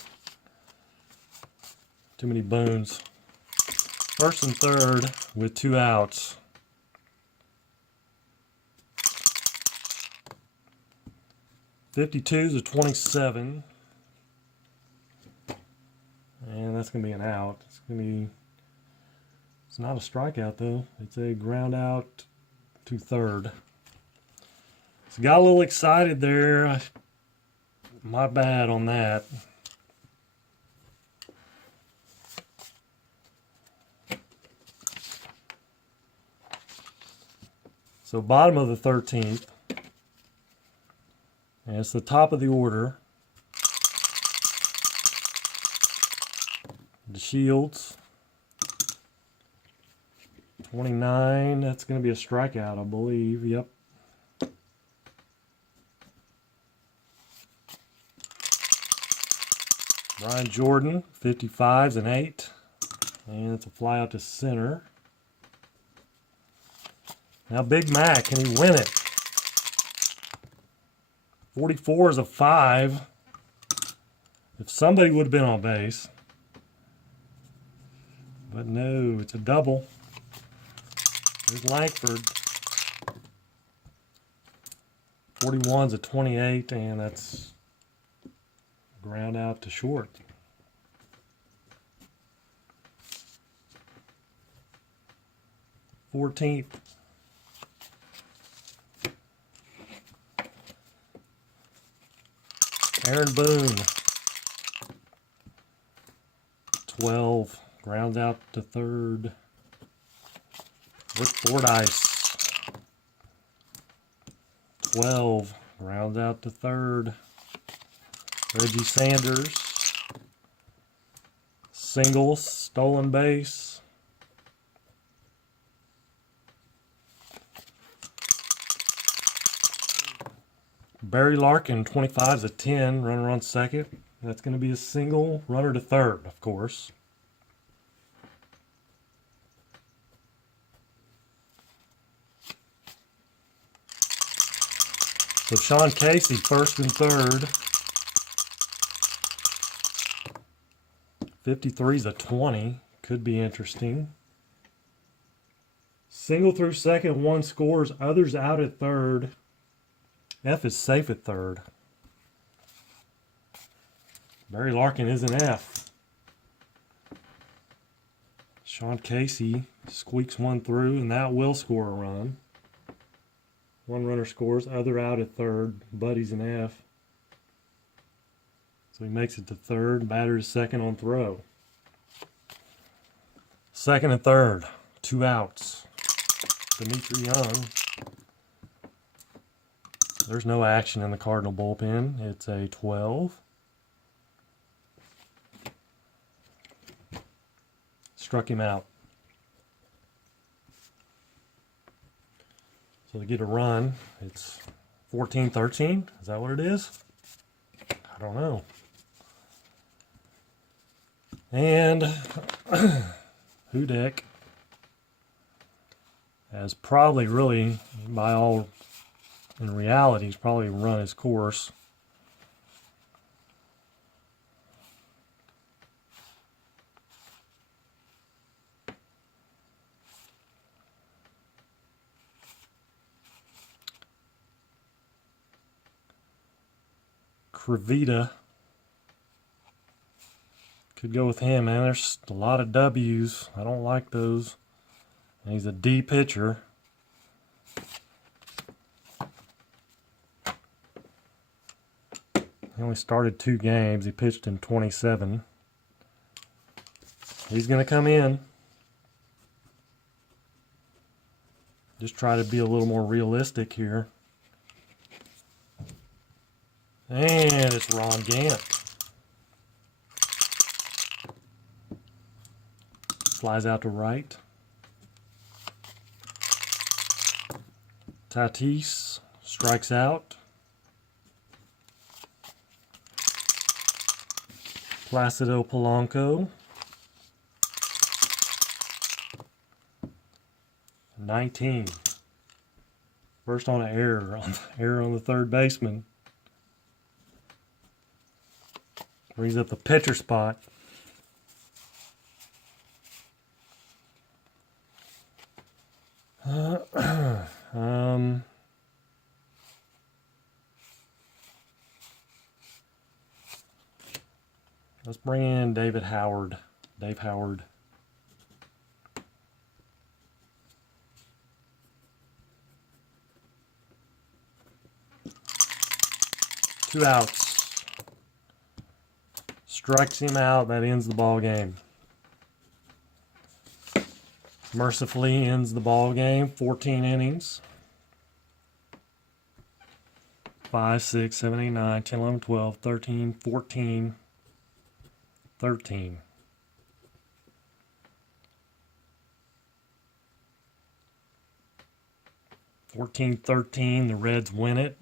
Too many Boones. First and third with 2 outs. '52's a 27. And that's going to be an out. It's not a strikeout though. It's a ground out to third. So got a little excited there. My bad on that. So bottom of the 13th. And it's the top of the order. The Shields. 29. That's going to be a strikeout, I believe. Yep. Brian Jordan, 55's an 8. And it's a fly out to center. Now Big Mac, can he win it? 44 is a 5. If somebody would have been on base. But no, it's a double. There's Langford. 41's a 28, and that's ground out to short. '14th. Aaron Boone. 12. Grounds out to third. Rick Fordyce. 12. Grounds out to third. Reggie Sanders. Single, stolen base. Barry Larkin, 25's a 10, runner on second. That's going to be a single, runner to third, of course. So Sean Casey, first and third. 53's a 20. Could be interesting. Single through second, 1 scores. Others out at third. F is safe at third. Barry Larkin is an F. Sean Casey squeaks 1 through, and that will score a run. 1 runner scores, other out at third. Buddy's an F. So he makes it to third. Batter is second on throw. Second and third, 2 outs. Dimitri Young. There's no action in the Cardinal bullpen. It's a 12. struck him out. So to get a run, it's 14-13. Is that what it is? I don't know. And Hudek has probably really, by all in reality, he's probably run his course. Kravita could go with him, man. There's a lot of W's. I don't like those. And he's a D pitcher. He only started 2 games. He pitched in 27. He's going to come in. Just try to be a little more realistic here. And it's Ron Gant. Flies out to right. Tatis strikes out. Placido Polanco. 19. First on an error on the third baseman. Brings up the pitcher spot. Let's bring in Dave Howard. Two outs. Strikes him out. That ends the ball game. Mercifully ends the ball game. 14 innings. 5, 6, 7, 8, 9, 10, 11, 12, 13, 14, 13. The Reds win it.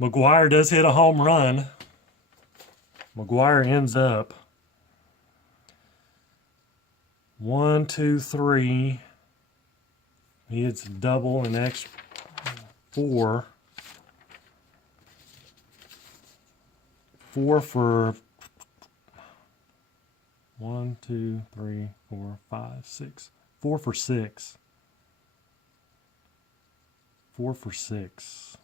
McGwire does hit a home run. McGwire ends up 1, 2, 3. He hits a double and extra 4. 4 for 1, 2, 3, 4, 5, 6. 4 for 6. 4 for 6.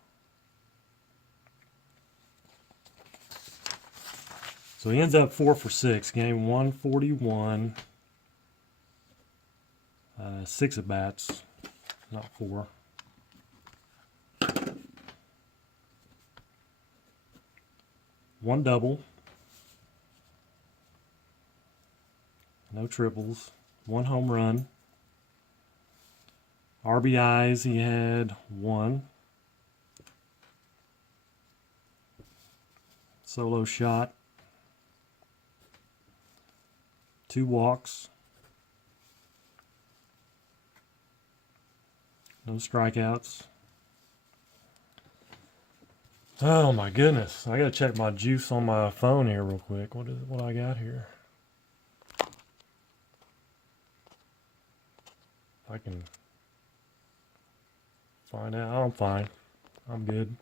So he ends up 4 for 6. Game 141. 6 at bats, not 4. One double. No triples. 1 home run. RBIs, he had 1. Solo shot. 2 walks. No strikeouts. Oh my goodness. I gotta check my juice on my phone here real quick. What I got here? If I can find out. I'm fine. I'm good.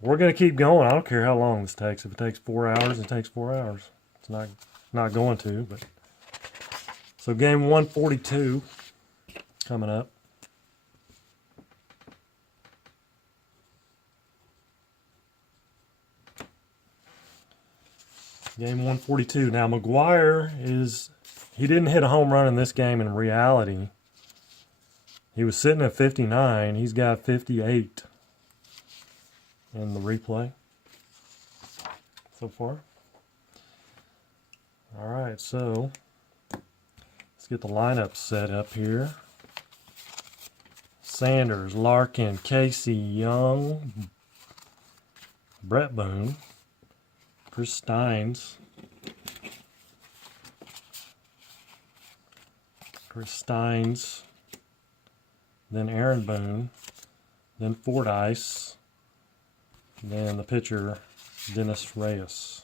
We're gonna keep going. I don't care how long this takes. If it takes 4 hours, it takes 4 hours. It's not going to, but so game 142 coming up. Game 142. Now McGwire he didn't hit a home run in this game in reality. He was sitting at 59. He's got 58 in the replay so far. All right, so let's get the lineup set up here. Sanders, Larkin, Casey, Young, Brett Boone, Chris Steins, Chris Steins, then Aaron Boone, then Fordyce, then the pitcher, Dennis Reyes.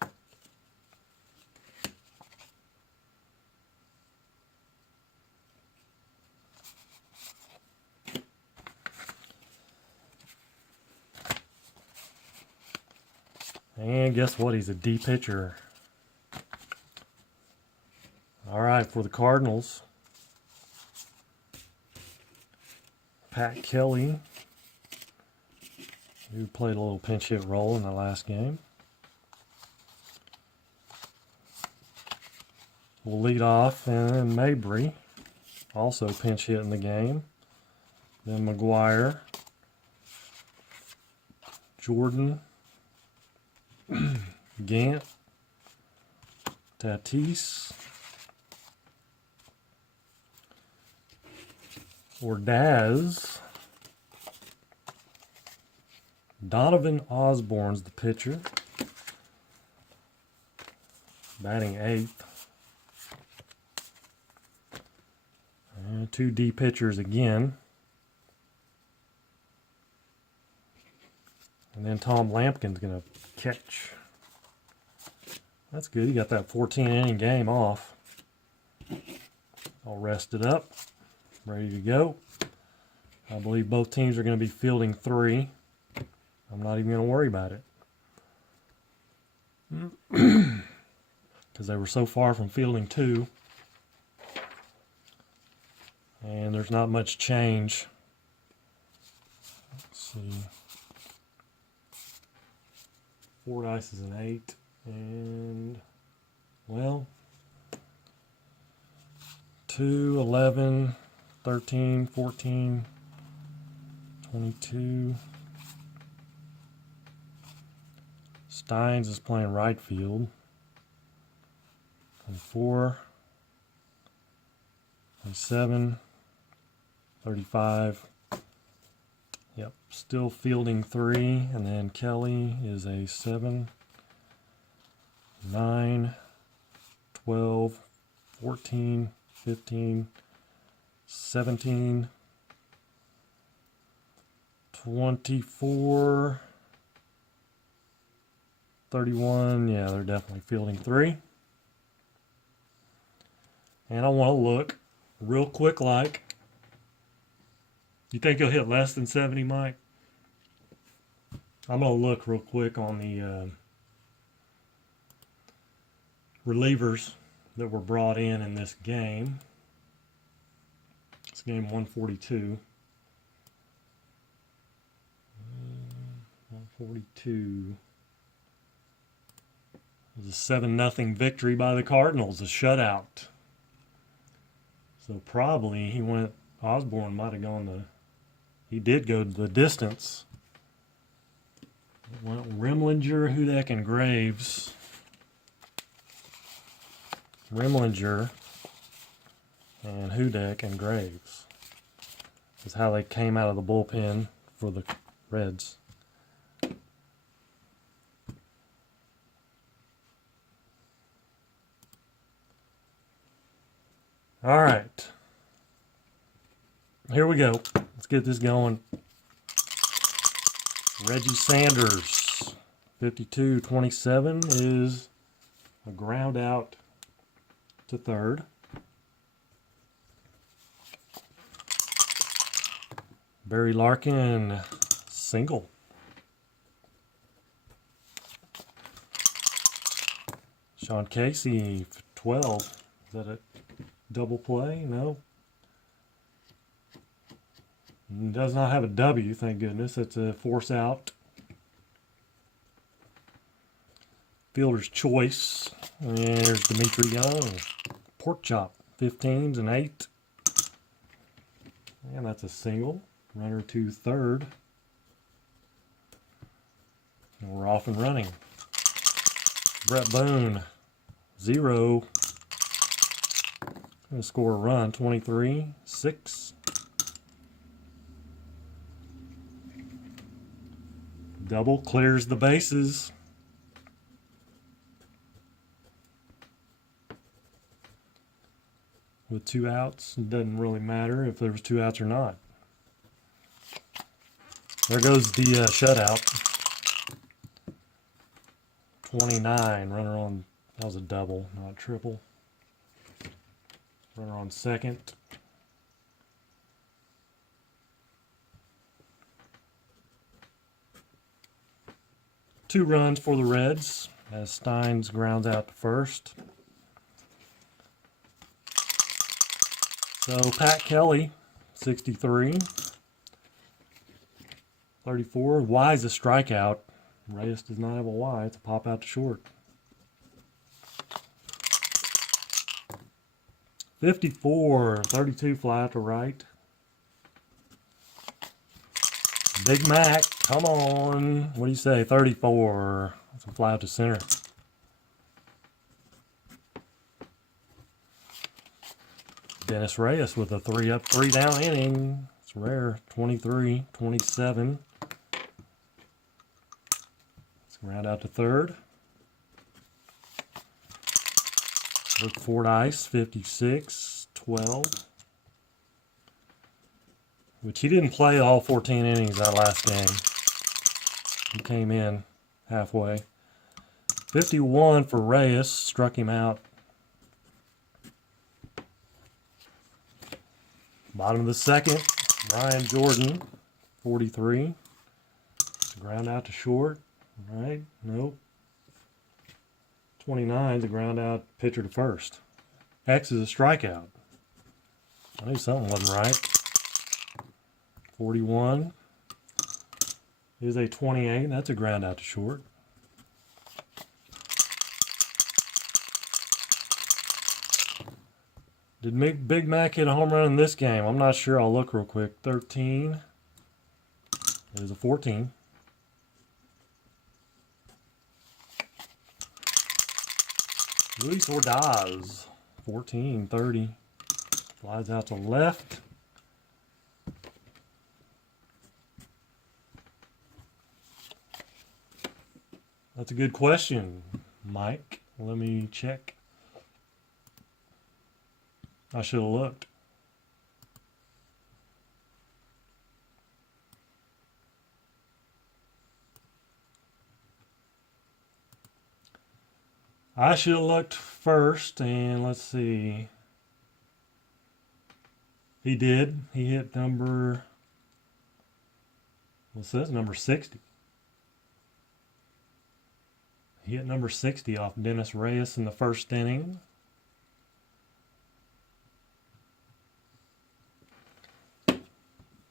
And guess what? He's a D pitcher. All right, for the Cardinals, Pat Kelly, who played a little pinch hit role in the last game, will lead off, and Mabry also pinch hit in the game. Then McGwire, Jordan, Gant, Tatis, Ordaz, Donovan Osborne's the pitcher, batting 8th. And 2 D pitchers again. And then Tom Lampkin's going to catch. That's good. He got that 14-inning game off. All rested up. Ready to go. I believe both teams are going to be fielding 3. I'm not even going to worry about it. Because they were so far from fielding 2. And there's not much change. Let's see. Fordyce is an 8. And, well, 2, 11, 13, 14, 22. Steins is playing right field. 24, 27, 35. Yep, still fielding 3. And then Kelly is a 7, 9, 12, 14, 15, 17, 24, 31. Yeah, they're definitely fielding 3. And I want to look real quick like. You think he'll hit less than 70, Mike? I'm going to look real quick on the relievers that were brought in this game. It's game 142. 142. It was a 7-0 victory by the Cardinals, a shutout. So probably Osborne might have gone he did go the distance. It went Rimlinger, Hudek, and Graves. Rimlinger and Hudek and Graves is how they came out of the bullpen for the Reds. All right. Here we go. Let's get this going. Reggie Sanders, 52-27, is a ground out to third. Barry Larkin, single. Sean Casey, 12. Is that a double play? No. Does not have a W, thank goodness. It's a force out. Fielder's choice. And there's Dimitri Young. Pork chop, 15s and 8. And that's a single. Runner to third. And we're off and running. Brett Boone, 0. Going to score a run, 23-6. Double clears the bases. with 2 outs. It doesn't really matter if there was 2 outs or not. There goes the shutout. 29, runner on, that was a double, not triple. Runner on second. Two runs for the Reds as Steins grounds out to first. So Pat Kelly, 63. 34. Y is a strikeout. Reyes does not have a Y. It's a pop out to short. 54. 32 fly out to right. Big Mac, come on. What do you say? 34. That's a fly out to center. Dennis Reyes with a 3 up, 3 down inning. It's rare. 23, 27. Let's round out to third. Luke Fordyce, 56, 12. Which he didn't play all 14 innings that last game. He came in halfway. 51 for Reyes, struck him out. Bottom of the second, Ryan Jordan, 43. Ground out to short, right? Nope. 29 to ground out pitcher to first. X is a strikeout. I knew something wasn't right. 41 is a 28. That's a ground out to short. Did Big Mac hit a home run in this game? I'm not sure. I'll look real quick. 13. It is a 14. Luis Ordaz, 14, 30. Flies out to left. That's a good question, Mike. Let me check. I should have looked. I should have looked first, and let's see. He did. He hit number, well, it says number 60. He hit number 60 off Dennis Reyes in the first inning.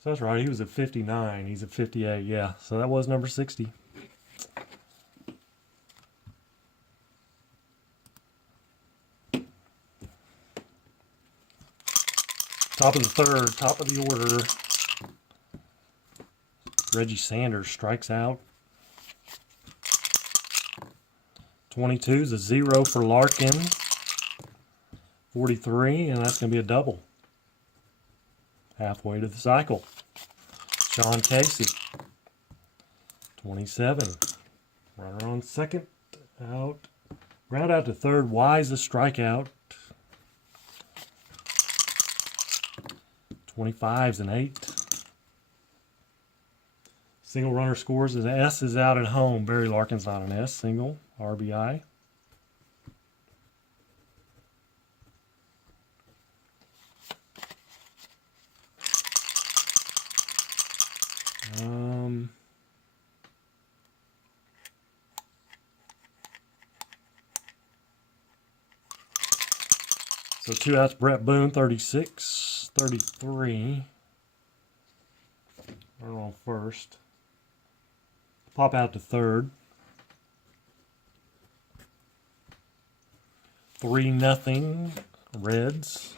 So that's right, he was at 59. He's at 58, yeah. So that was number 60. Top of the third, top of the order. Reggie Sanders strikes out. 22 is a 0 for Larkin. 43, and that's going to be a double. Halfway to the cycle. Sean Casey. 27. Runner on second. Out. Ground out to third. Y is a strikeout. 25 is an 8. Single runner scores as S is out at home. Barry Larkin's not an S. Single. RBI. So 2 outs, Brett Boone, 36, 33. Runner on first. Pop out to third. 3-0 Reds.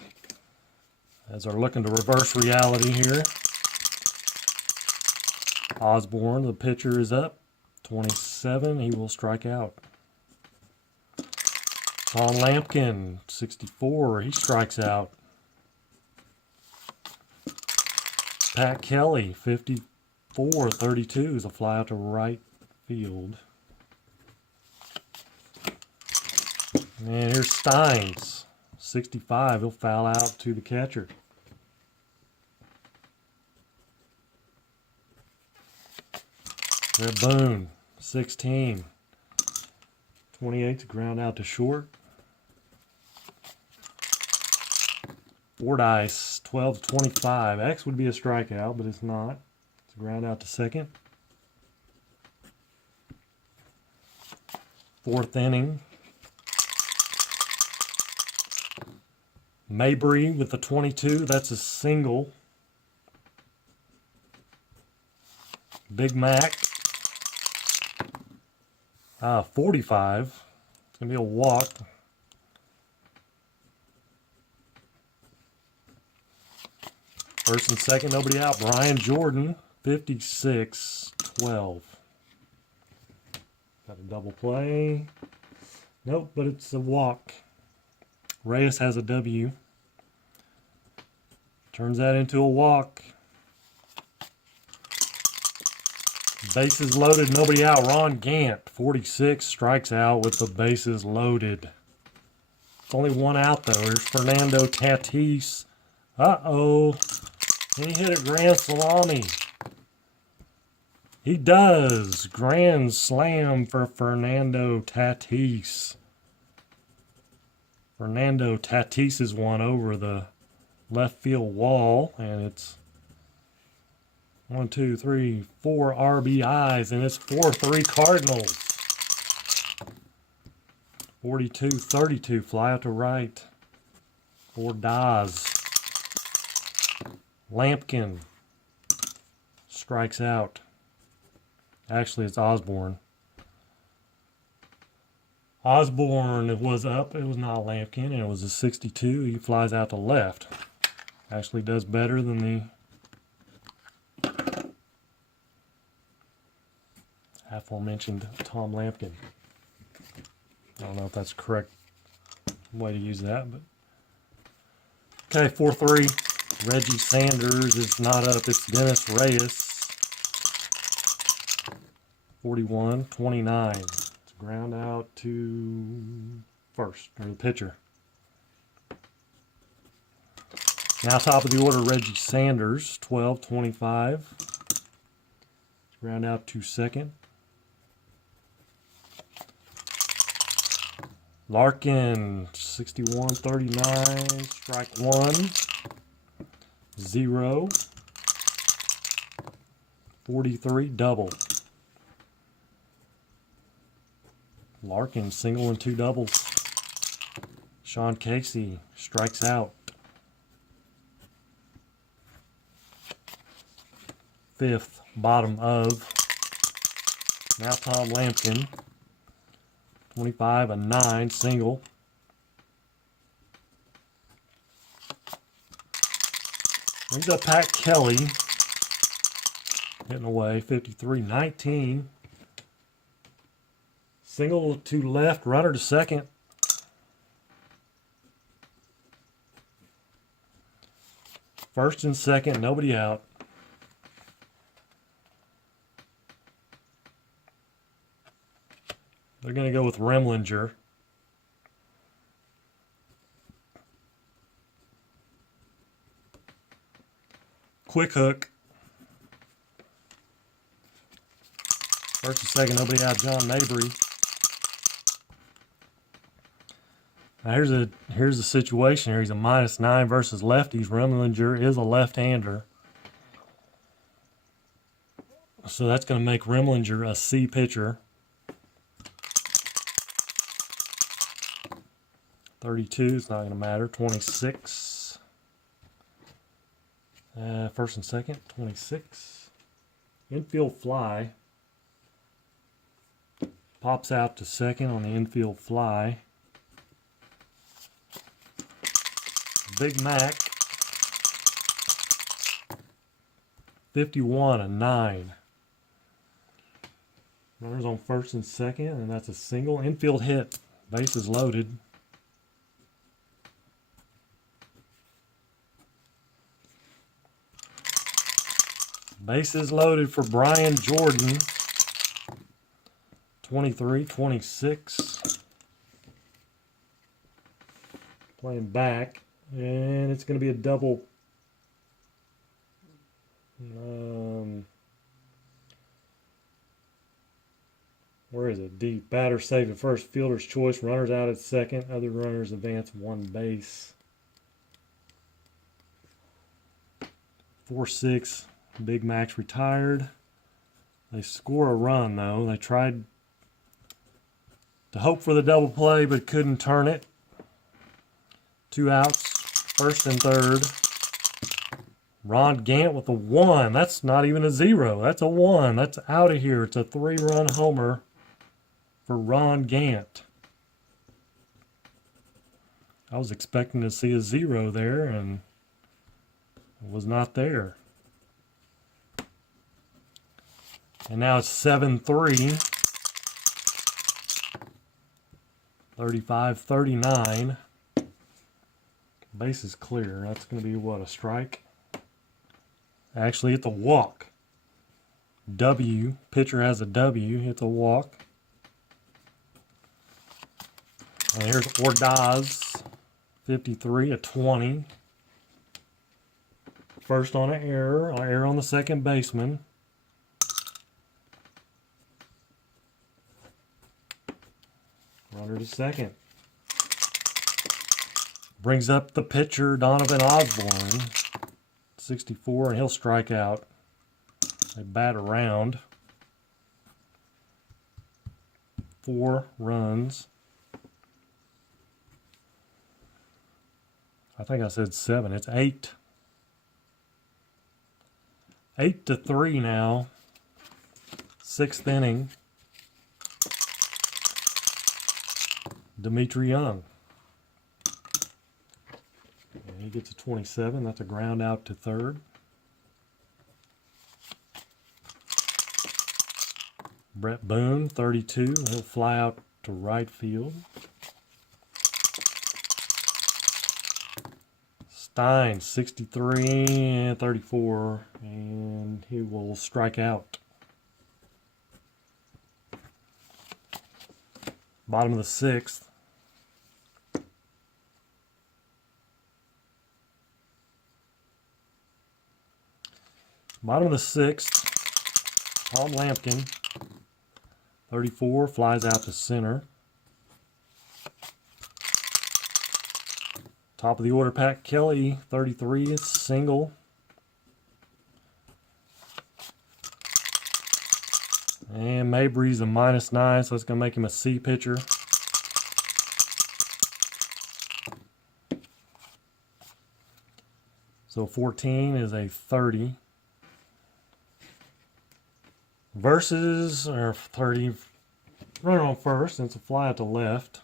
As they're looking to reverse reality here. Osborne, the pitcher, is up. 27, he will strike out. Tom Lampkin, 64, he strikes out. Pat Kelly, 54, 32 is a fly out to right field. And here's Steins, 65. He'll foul out to the catcher. Red Boone, 16. 28 to ground out to short. Fordyce, 12 to 25. X would be a strikeout, but it's not. It's a ground out to second. Fourth inning. Mabry with the 22. That's a single. Big Mac. 45. It's going to be a walk. First and second, nobody out. Brian Jordan, 56-12. Got a double play. Nope, but it's a walk. Reyes has a W. Turns that into a walk. Bases loaded, nobody out. Ron Gant, 46, strikes out with the bases loaded. It's only one out, though. Here's Fernando Tatis. Uh-oh. Can he hit a grand salami? He does. Grand slam for Fernando Tatis. Fernando Tatis is one over the left field wall, and it's 1, 2, 3, 4 RBIs, and it's 4-3 Cardinals. 42-32, fly out to right for Daz. Lampkin strikes out. Actually, it's Osborne. Osborne was up. It was not Lampkin, and it was a 62. He flies out to left. Actually does better than the aforementioned Tom Lampkin. I don't know if that's the correct way to use that, but okay, 4-3. Reggie Sanders is not up. It's Dennis Reyes. 41-29. It's a ground out to first, or the pitcher. Now top of the order, Reggie Sanders, 12-25. Ground out to second. Larkin, 61-39, strike one. 0. 43, double. Larkin, single and 2 doubles. Sean Casey strikes out. Fifth, bottom of. Now Tom Lampkin. 25-9, single. Brings up Pat Kelly. Hitting away, 53-19. Single to left, runner to second. First and second, nobody out. They're going to go with Remlinger. Quick hook. First and second, nobody out. John Mabry. Now here's the situation here. He's a -9 versus lefties. Remlinger is a left-hander. So that's going to make Remlinger a C pitcher. 32 is not going to matter. 26. First and second, 26. Infield fly. Pops out to second on the infield fly. Big Mac. 51-9. Runners on first and second, and that's a single. Infield hit. Bases loaded. Bases loaded for Brian Jordan. 23-26. Playing back, and it's going to be a double. Where is it? Deep. Batter safe at first. Fielder's choice. Runners out at second. Other runners advance one base. 4-6. Big Max retired. They score a run, though. They tried to hope for the double play, but couldn't turn it. 2 outs. First and third. Ron Gant with a 1. That's not even a 0. That's a 1. That's out of here. It's a 3-run homer for Ron Gant. I was expecting to see a 0 there, and it was not there. And now it's 7-3. 35-39. Base is clear. That's going to be what, a strike? Actually, it's a walk. W. Pitcher has a W. It's a walk. And here's Ordaz. 53, a 20. First on an error on the second baseman. Runner to second. Brings up the pitcher, Donovan Osborne. 64, and he'll strike out. They bat around. 4 runs. I think I said 7. It's 8. 8-3 now. 6th inning. Dimitri Young. And he gets a 27. That's a ground out to third. Brett Boone, 32. He'll fly out to right field. Stein, 63 and 34. And he will strike out. Bottom of the 6th. Bottom of the 6th, Tom Lampkin, 34, flies out to center. Top of the order, Pat Kelly, 33, is single. And Mabry's a -9, so it's going to make him a C pitcher. So 14 is a 30. Versus, or 30, runner on first, and it's a fly out to left.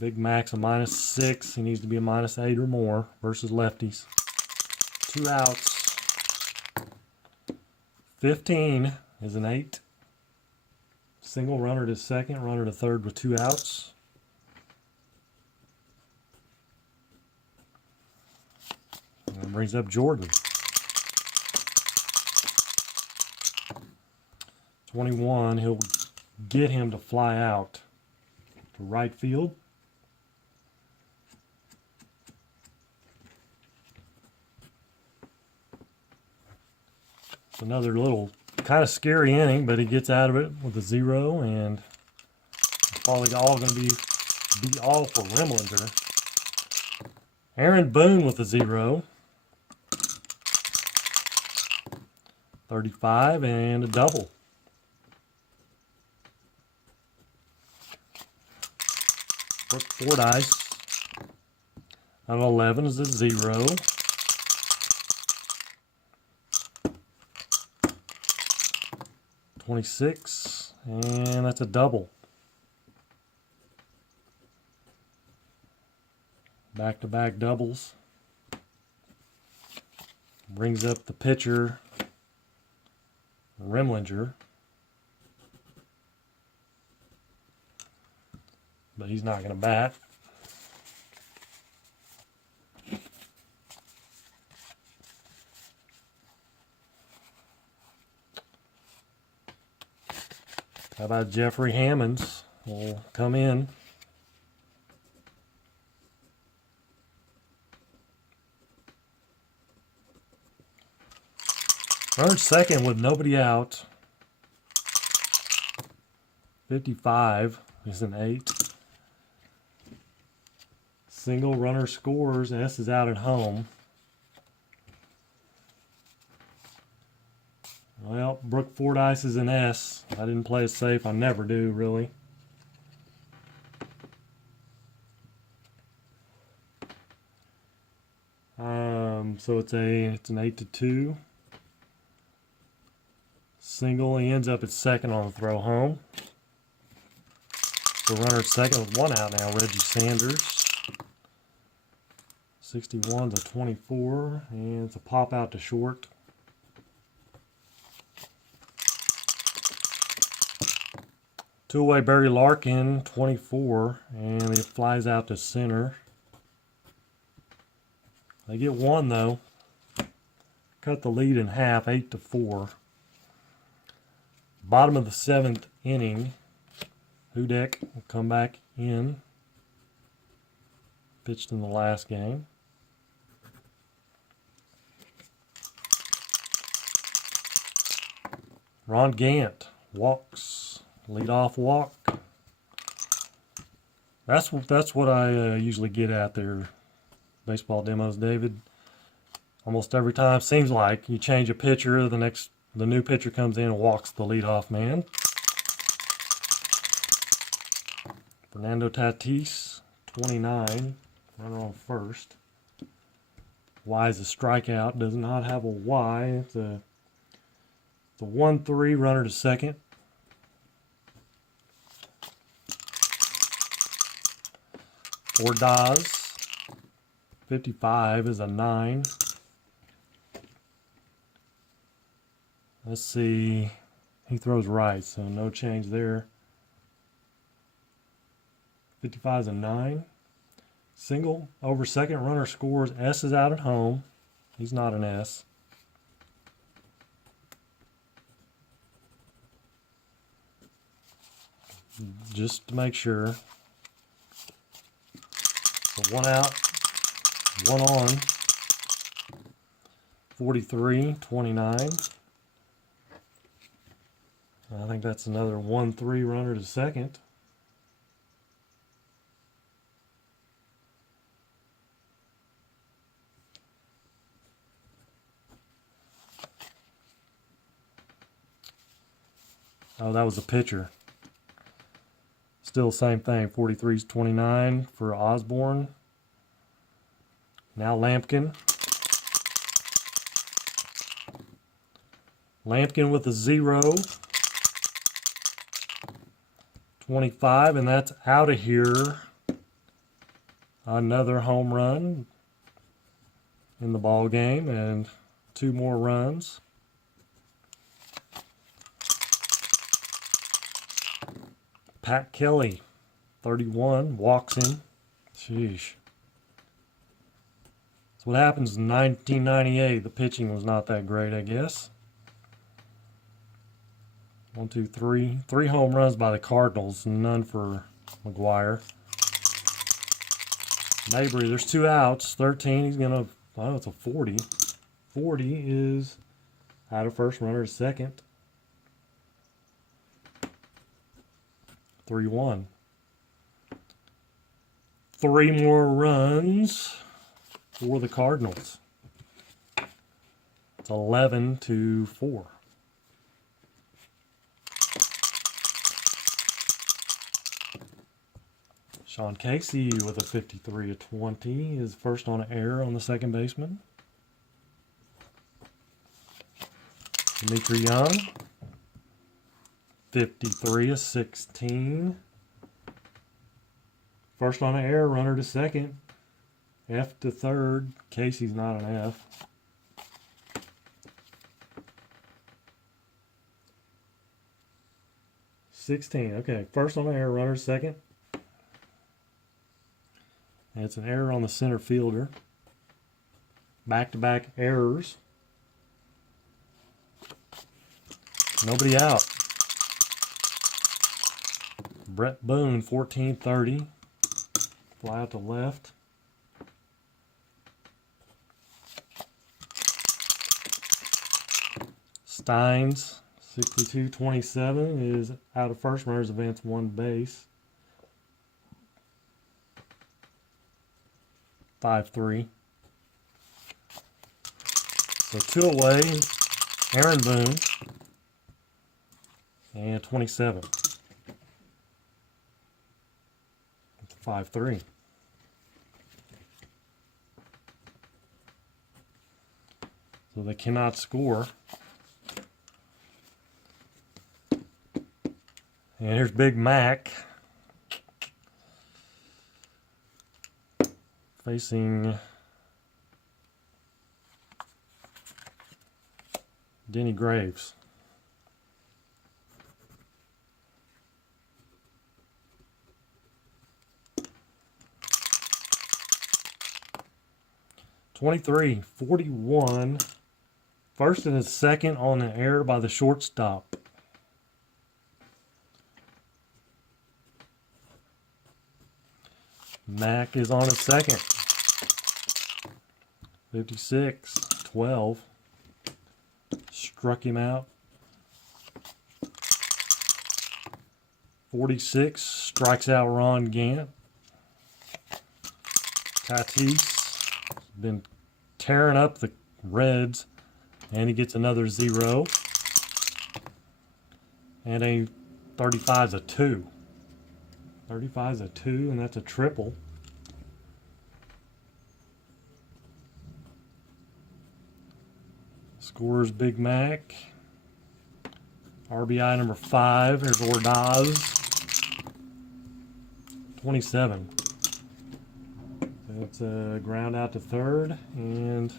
Big Max a -6. He needs to be a -8 or more versus lefties. 2 outs. 15 is an 8. Single, runner to second, runner to third with 2 outs. And that brings up Jordan. 21, he'll get him to fly out to right field. It's another little kind of scary inning, but he gets out of it with a 0, and it's probably all going to be all for Remlinger. Aaron Boone with a 0. 35 and a double. Brooke Fordyce out of 11 is a 0. $26, and that's a double. Back-to-back doubles. Brings up the pitcher, Remlinger. But he's not going to bat. How about Jeffrey Hammonds will come in. Runner second with nobody out. 55 is an 8. Single, runner scores. S is out at home. Well, Brooke Fordyce is an S. I didn't play it safe. I never do, really. So it's an 8-2. Single, he ends up at second on the throw home. So runner at second with 1 out now, Reggie Sanders. 61's a 24, and it's a pop out to short. Two-away Barry Larkin, 24, and it flies out to center. They get 1 though. Cut the lead in half, 8-4. Bottom of the 7th inning. Hudek will come back in. Pitched in the last game. Ron Gant walks. Leadoff walk. That's what I usually get at there. Baseball demos, David. Almost every time, seems like you change a pitcher, the new pitcher comes in and walks the leadoff man. Fernando Tatis, 29, runner on first. Y is a strikeout. Does not have a Y. It's a 1-3 runner to second. Ordaz, 55 is a 9. Let's see. He throws right, so no change there. 55 is a 9. Single over second, runner scores. S is out at home. He's not an S. Just to make sure. So 1 out, 1 on. 43, 29. I think that's another 1-3 runner to second. Oh, that was a pitcher. Still same thing. 43's 29 for Osborne. Now Lampkin. Lampkin with a 0. 25, and that's out of here. Another home run in the ball game, and 2 more runs. Pat Kelly, 31, walks in. Sheesh. That's what happens in 1998. The pitching was not that great, I guess. 1, 2, 3. 3 home runs by the Cardinals, none for McGwire. Mabry, there's 2 outs. 13, he's going to, oh, it's a 40. 40 is out of first, runner to second. 3-1. 3 more runs for the Cardinals. It's 11-4. Sean Casey with a 53-20 is first on air on the second baseman. Dimitri Young, 53-16. First on air, runner to second. F to third. Casey's not an F. $16. Okay, first on air, runner to second. And it's an error on the center fielder. Back-to-back errors. Nobody out. Brett Boone, 14-30. Fly out to left. Steins, 62-27 is out of first, runners advance one base. 5-3. So 2 away, Aaron Boone, and 27. 5-3. So they cannot score. And here's Big Mac facing Denny Graves. (23-41). First and second on an error by the shortstop. Mac is on at second. 56-12. Struck him out. 46 strikes out Ron Gant. Tatis has been tearing up the Reds, and he gets another 0. And a 35's a 2. 35's a 2, and that's a triple. Scores Big Mac. RBI number 5. Here's Ordaz. 27. That's a ground out to third, and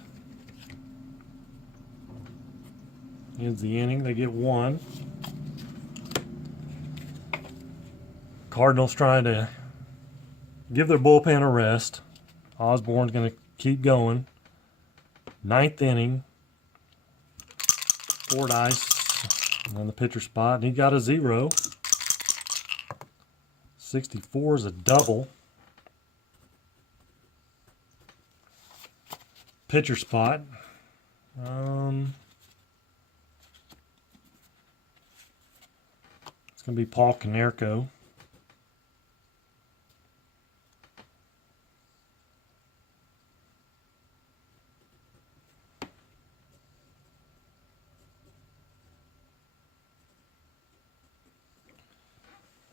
ends the inning. They get 1. Cardinals trying to give their bullpen a rest. Osborne's going to keep going. 9th inning. Fordyce on the pitcher spot, and he got a 0. 64 is a double. Pitcher spot. It's going to be Paul Konerko.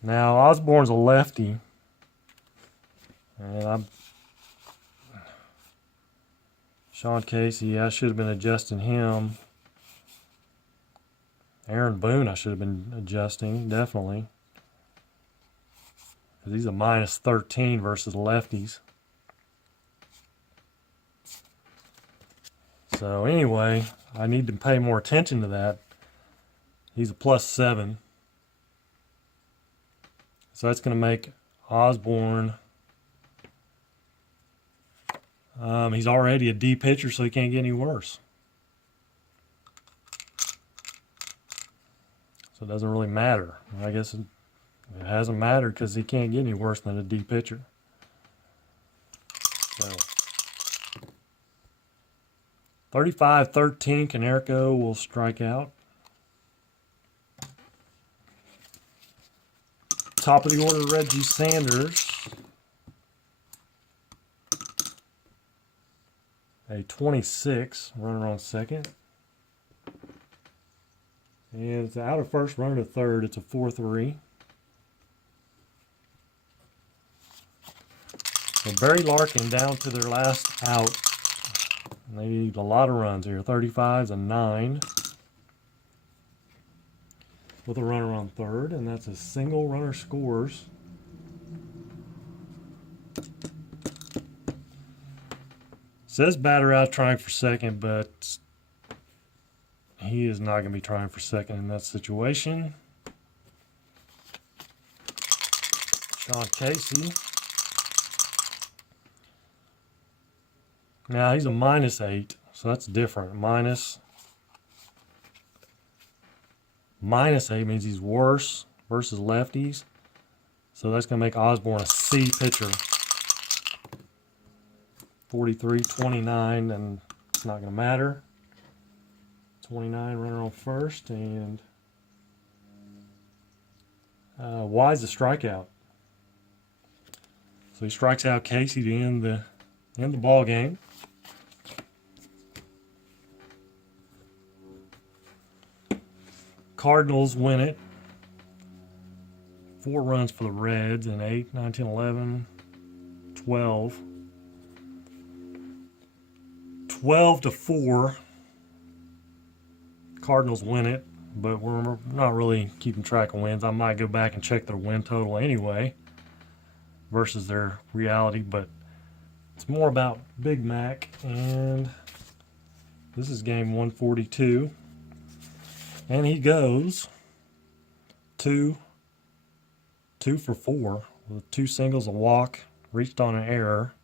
Now, Osborne's a lefty, and Sean Casey, I should have been adjusting him. Aaron Boone, I should have been adjusting, definitely, because he's a -13 versus lefties. So anyway, I need to pay more attention to that. He's a +7. So that's going to make Osborne, he's already a D pitcher, so he can't get any worse. So it doesn't really matter. I guess it hasn't mattered because he can't get any worse than a D pitcher. So 35-13, Konerko will strike out. Top of the order, Reggie Sanders. A 26, runner on second. And it's out of first, runner to third. It's a 4-3. So Barry Larkin down to their last out. And they need a lot of runs here. 35's a 9. With a runner on third, and that's a single. Runner scores. Says batter out trying for second, but he is not going to be trying for second in that situation. Sean Casey. Now he's a -8, so that's different. -8 means he's worse versus lefties. So that's going to make Osborne a C pitcher. 43-29, and it's not going to matter. 29, runner on first, and Wise a strikeout. So he strikes out Casey to end the ball game. Cardinals win it. 4 runs for the Reds in 8, 9, 10, 11, 12. 12-4. Cardinals win it, but we're not really keeping track of wins. I might go back and check their win total anyway versus their reality, but it's more about Big Mac, and this is game 142. And he goes 2 for 4 with 2 singles, a walk, reached on an error.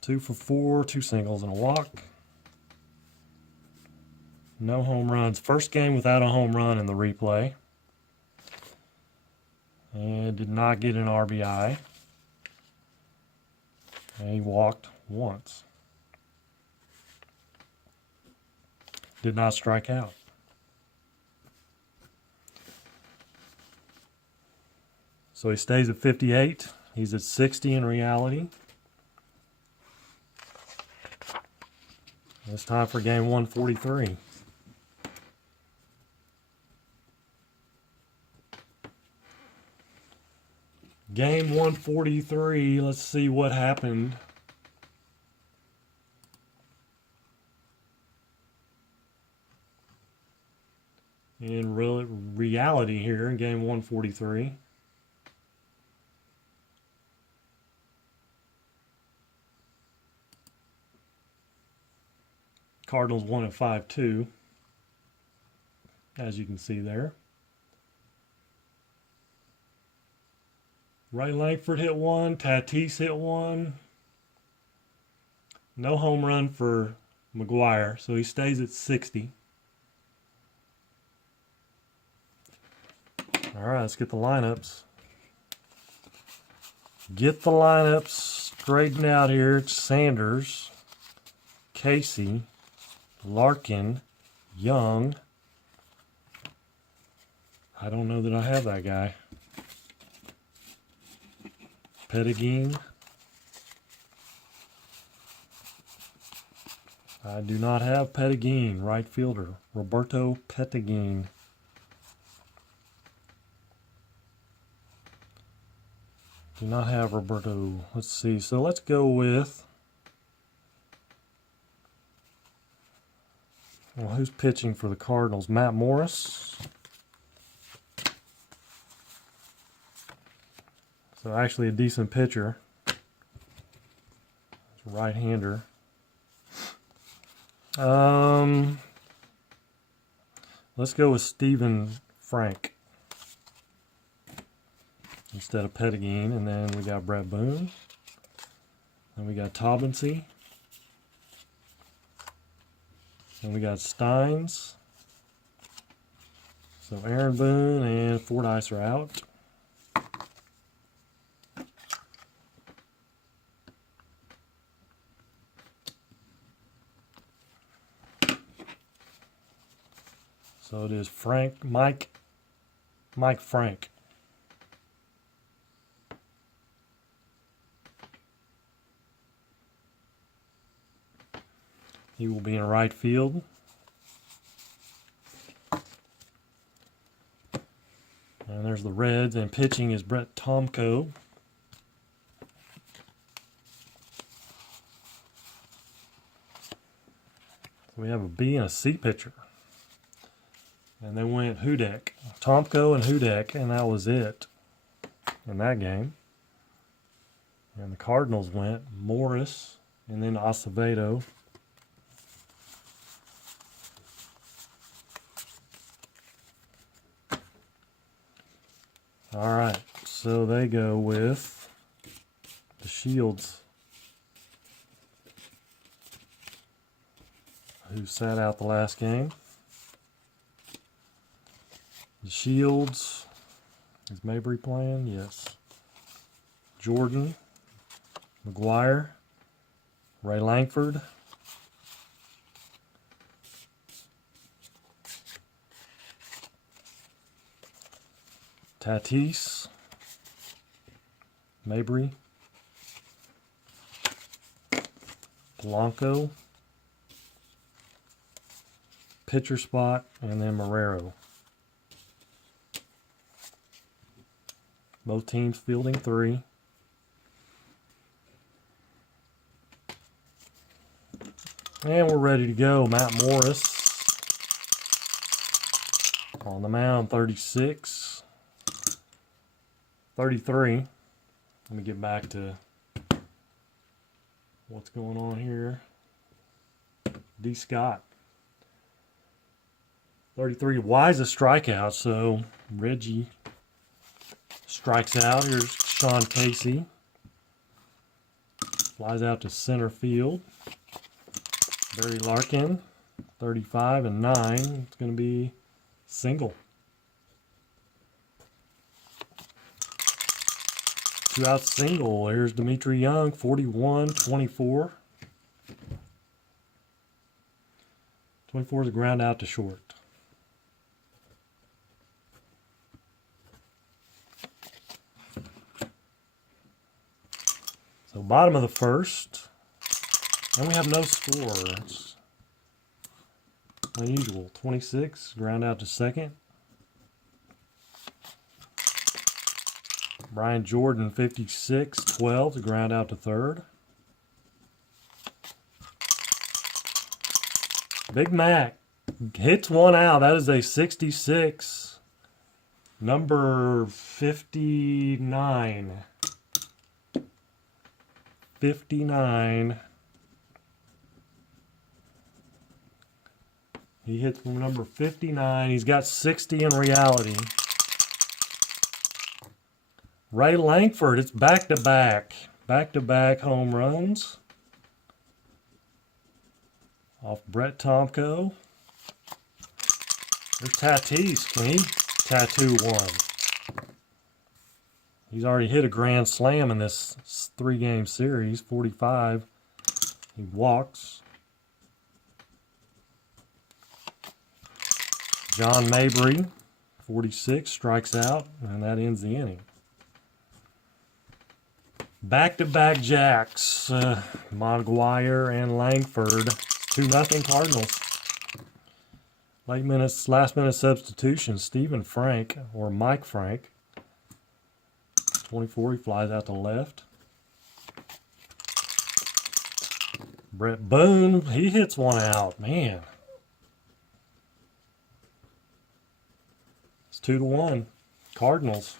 Two for 4, 2 singles and a walk. No home runs. First game without a home run in the replay. And did not get an RBI. And he walked once. Did not strike out. So he stays at 58. He's at 60 in reality. It's time for game 143. Game 143, let's see what happened. In reality here in game 143. Cardinals won at 5-2, as you can see there. Ray Langford hit 1, Tatis hit 1. No home run for McGwire, so he stays at 60. All right, let's get the lineups. Get the lineups straightened out here. It's Sanders, Casey, Larkin, Young. I don't know that I have that guy. Pettigene. I do not have Pettigene, right fielder. Roberto Pettigene. Do not have Roberto. Let's see. So let's go with... Well, who's pitching for the Cardinals? Matt Morris. So actually a decent pitcher. Right-hander. Let's go with Stephen Frank instead of Pettigene. And then we got Brett Boone. And we got Taubensee. And we got Steins. So Aaron Boone and Fordyce are out. So it is Mike Frank. He will be in right field. And there's the Reds, and pitching is Brett Tomko. So we have a B and a C pitcher. And they went Hudek, Tomko and Hudek, and that was it in that game. And the Cardinals went Morris and then Acevedo. All right, so they go with the Shields, who sat out the last game. The Shields, is Mabry playing? Yes. Jordan, McGwire, Ray Langford. Tatis. Mabry. Polanco. Pitcher spot, and then Marrero. Both teams fielding 3. And we're ready to go. Matt Morris on the mound, 36. 33. Let me get back to what's going on here. D. Scott. 33. Why is a strikeout? So Reggie strikes out. Here's Sean Casey. Flies out to center field. Barry Larkin, 35 and 9. It's going to be single. 2-out single. Here's Dimitri Young, 41, 24. 24 is a ground out to short. So bottom of the first. And we have no score. It's unusual. 26, ground out to second. Brian Jordan, 56, 12, to ground out to third. Big Mac hits one out. That is a 66. Number 59. 59. He hits from number 59. He's got 60 in reality. Ray Langford, it's back-to-back. Back-to-back home runs. Off Brett Tomko. There's Tatis. Can he tattoo one? He's already hit a grand slam in this 3-game series. 45. He walks. John Mabry, 46, strikes out, and that ends the inning. Back-to-back jacks, McGwire and Langford, 2-0 Cardinals. Last minute substitution, Stephen Frank, or Mike Frank. 24, he flies out to left. Brett Boone, he hits one out, man. It's 2-1, Cardinals.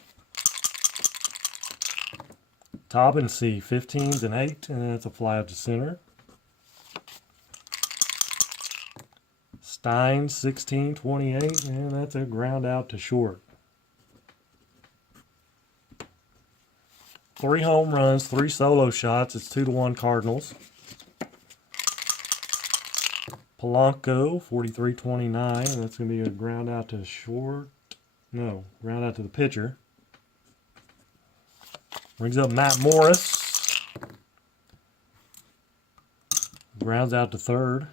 Tobinsey, 15s and 8, and that's a fly out to center. Stein, 16, 28, and that's a ground out to short. 3 home runs, 3 solo shots. It's 2-1 Cardinals. Polanco, 43-29, and that's going to be a ground out to short. No, ground out to the pitcher. Brings up Matt Morris. Grounds out to third.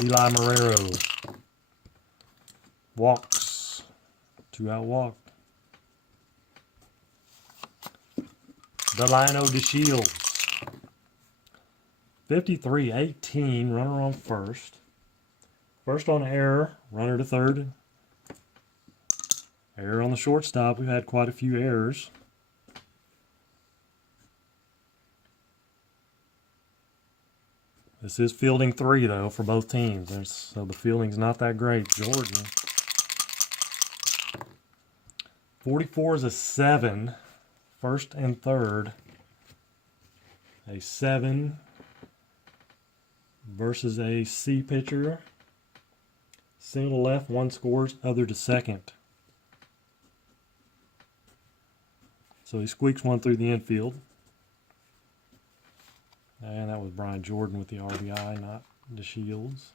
Eli Marrero. Walks. 2-out walk. Delino DeShields. 53-18. Runner on first. First on error. Runner to third. Error on the shortstop. We've had quite a few errors. This is fielding 3, though, for both teams. So the fielding's not that great. Jordan. 44 is a 7. First and third. A 7 versus a C pitcher. Single to left, 1 scores, other to second. So he squeaks one through the infield. And that was Brian Jordan with the RBI, not DeShields.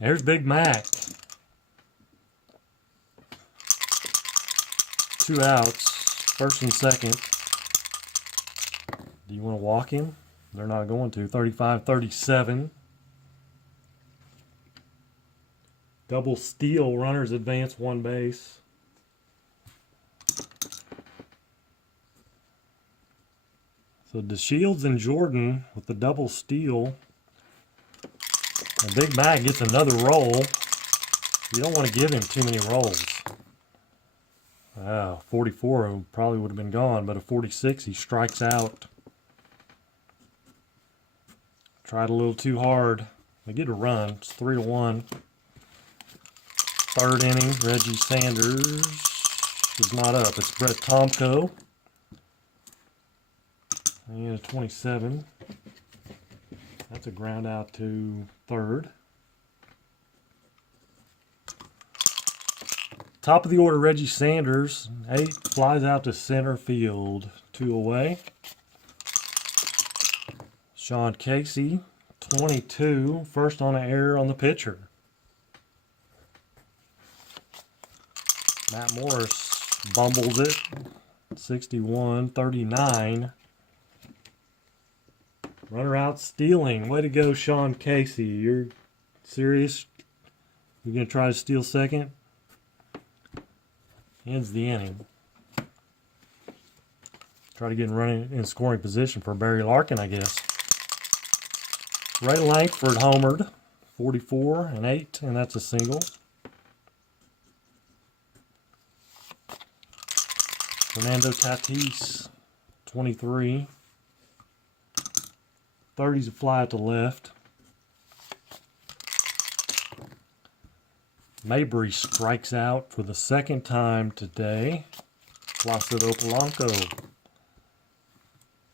There's Big Mac. 2 outs, first and second. Do you want to walk him? They're not going to. 35-37. Double steal, runners advance 1 base. So DeShields and Jordan with the double steal. And Big Mac gets another roll. You don't want to give him too many rolls. 44 probably would have been gone, but a 46 he strikes out. Tried a little too hard. They get a run. It's 3-1. Third inning, Reggie Sanders is not up. It's Brett Tomko. And a 27. That's a ground out to third. Top of the order, Reggie Sanders. 8 flies out to center field. 2 away. Sean Casey, 22. First on an error on the pitcher. Matt Morris bumbles it. 61-39. Runner out stealing. Way to go, Sean Casey. You're serious? You're going to try to steal second? Ends the inning. Try to get in scoring position for Barry Larkin, I guess. Ray Lankford homered. 44-8, and that's a single. Fernando Tatis, 23. 30's a fly out to left. Mabry strikes out for the second time today. Placido Polanco,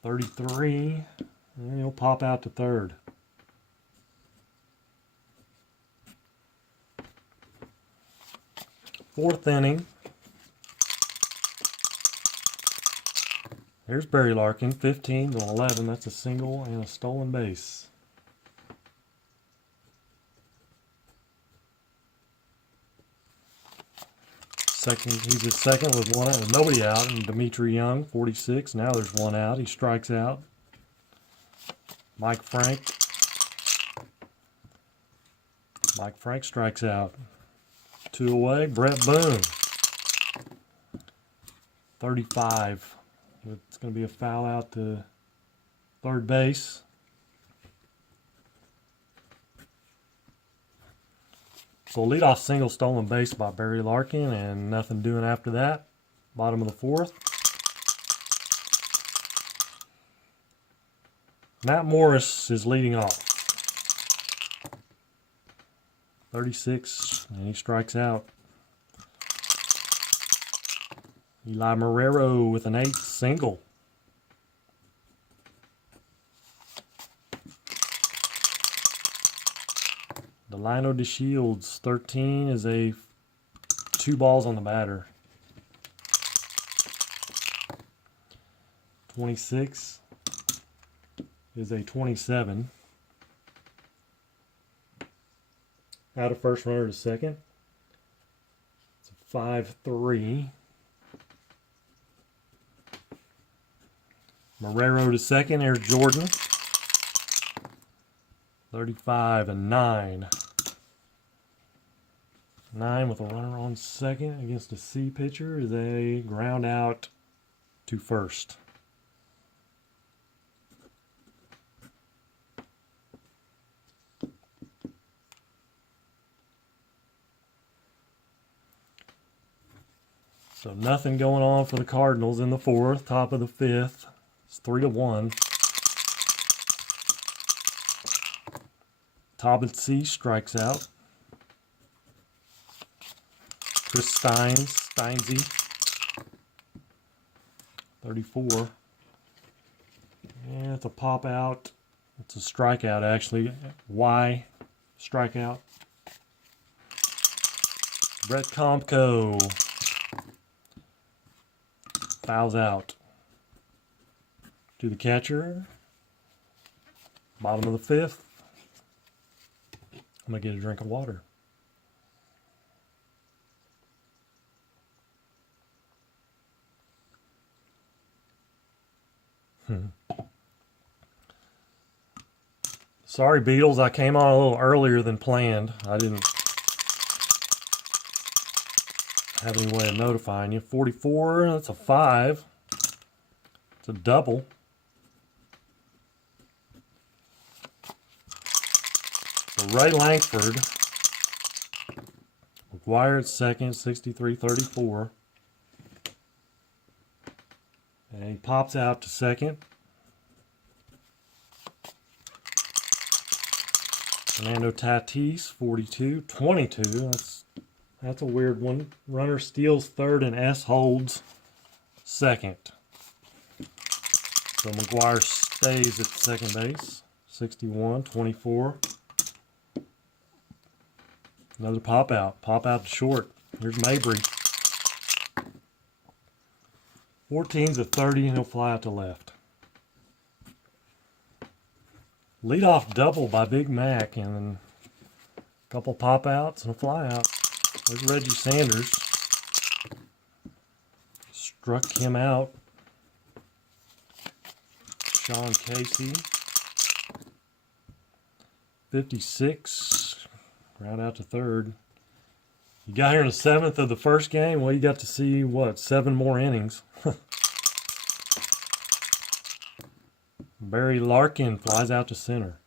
33. And he'll pop out to third. Fourth inning. Here's Barry Larkin, 15-11. That's a single and a stolen base. He's at second with nobody out. And Dimitri Young, 46. Now there's 1 out. He strikes out. Mike Frank strikes out. 2 away. Brett Boone, 35. It's going to be a foul out to third base. So leadoff single, stolen base by Barry Larkin, and nothing doing after that. Bottom of the fourth. Matt Morris is leading off. 36, and he strikes out. Eli Marrero with an 8th single. Delino DeShields, 13, is a 2 balls on the batter. 26 is a 27. Out of first, runner to second. It's a 5-3. Marrero to second. There's Jordan. 35-9. 9 with a runner on second against a C pitcher is a ground out to first. So nothing going on for the Cardinals in the fourth. Top of the fifth. It's 3-1. Tobin C strikes out. Chris Steinsy, 34. Yeah, it's a pop out. It's a strikeout, actually. Y strikeout. Brett Tomko fouls out to the catcher. Bottom of the fifth. I'm going to get a drink of water. Sorry, Beatles, I came on a little earlier than planned. I didn't have any way of notifying you. 44, that's a 5. It's a double. So Ray Langford. McGwire at second, 63-34. And he pops out to second. Fernando Tatis, 42-22. That's a weird one. Runner steals third and S holds second. So McGwire stays at second base. 61-24. Another pop out. Pop out to short. Here's Mabry. 14-30, and he'll fly out to left. Leadoff double by Big Mac, and then a couple pop outs and a fly out. There's Reggie Sanders. Struck him out. Sean Casey. 56. Right out to third. You got here in the 7th of the first game. Well, you got to see, what, 7 more innings. Barry Larkin flies out to center.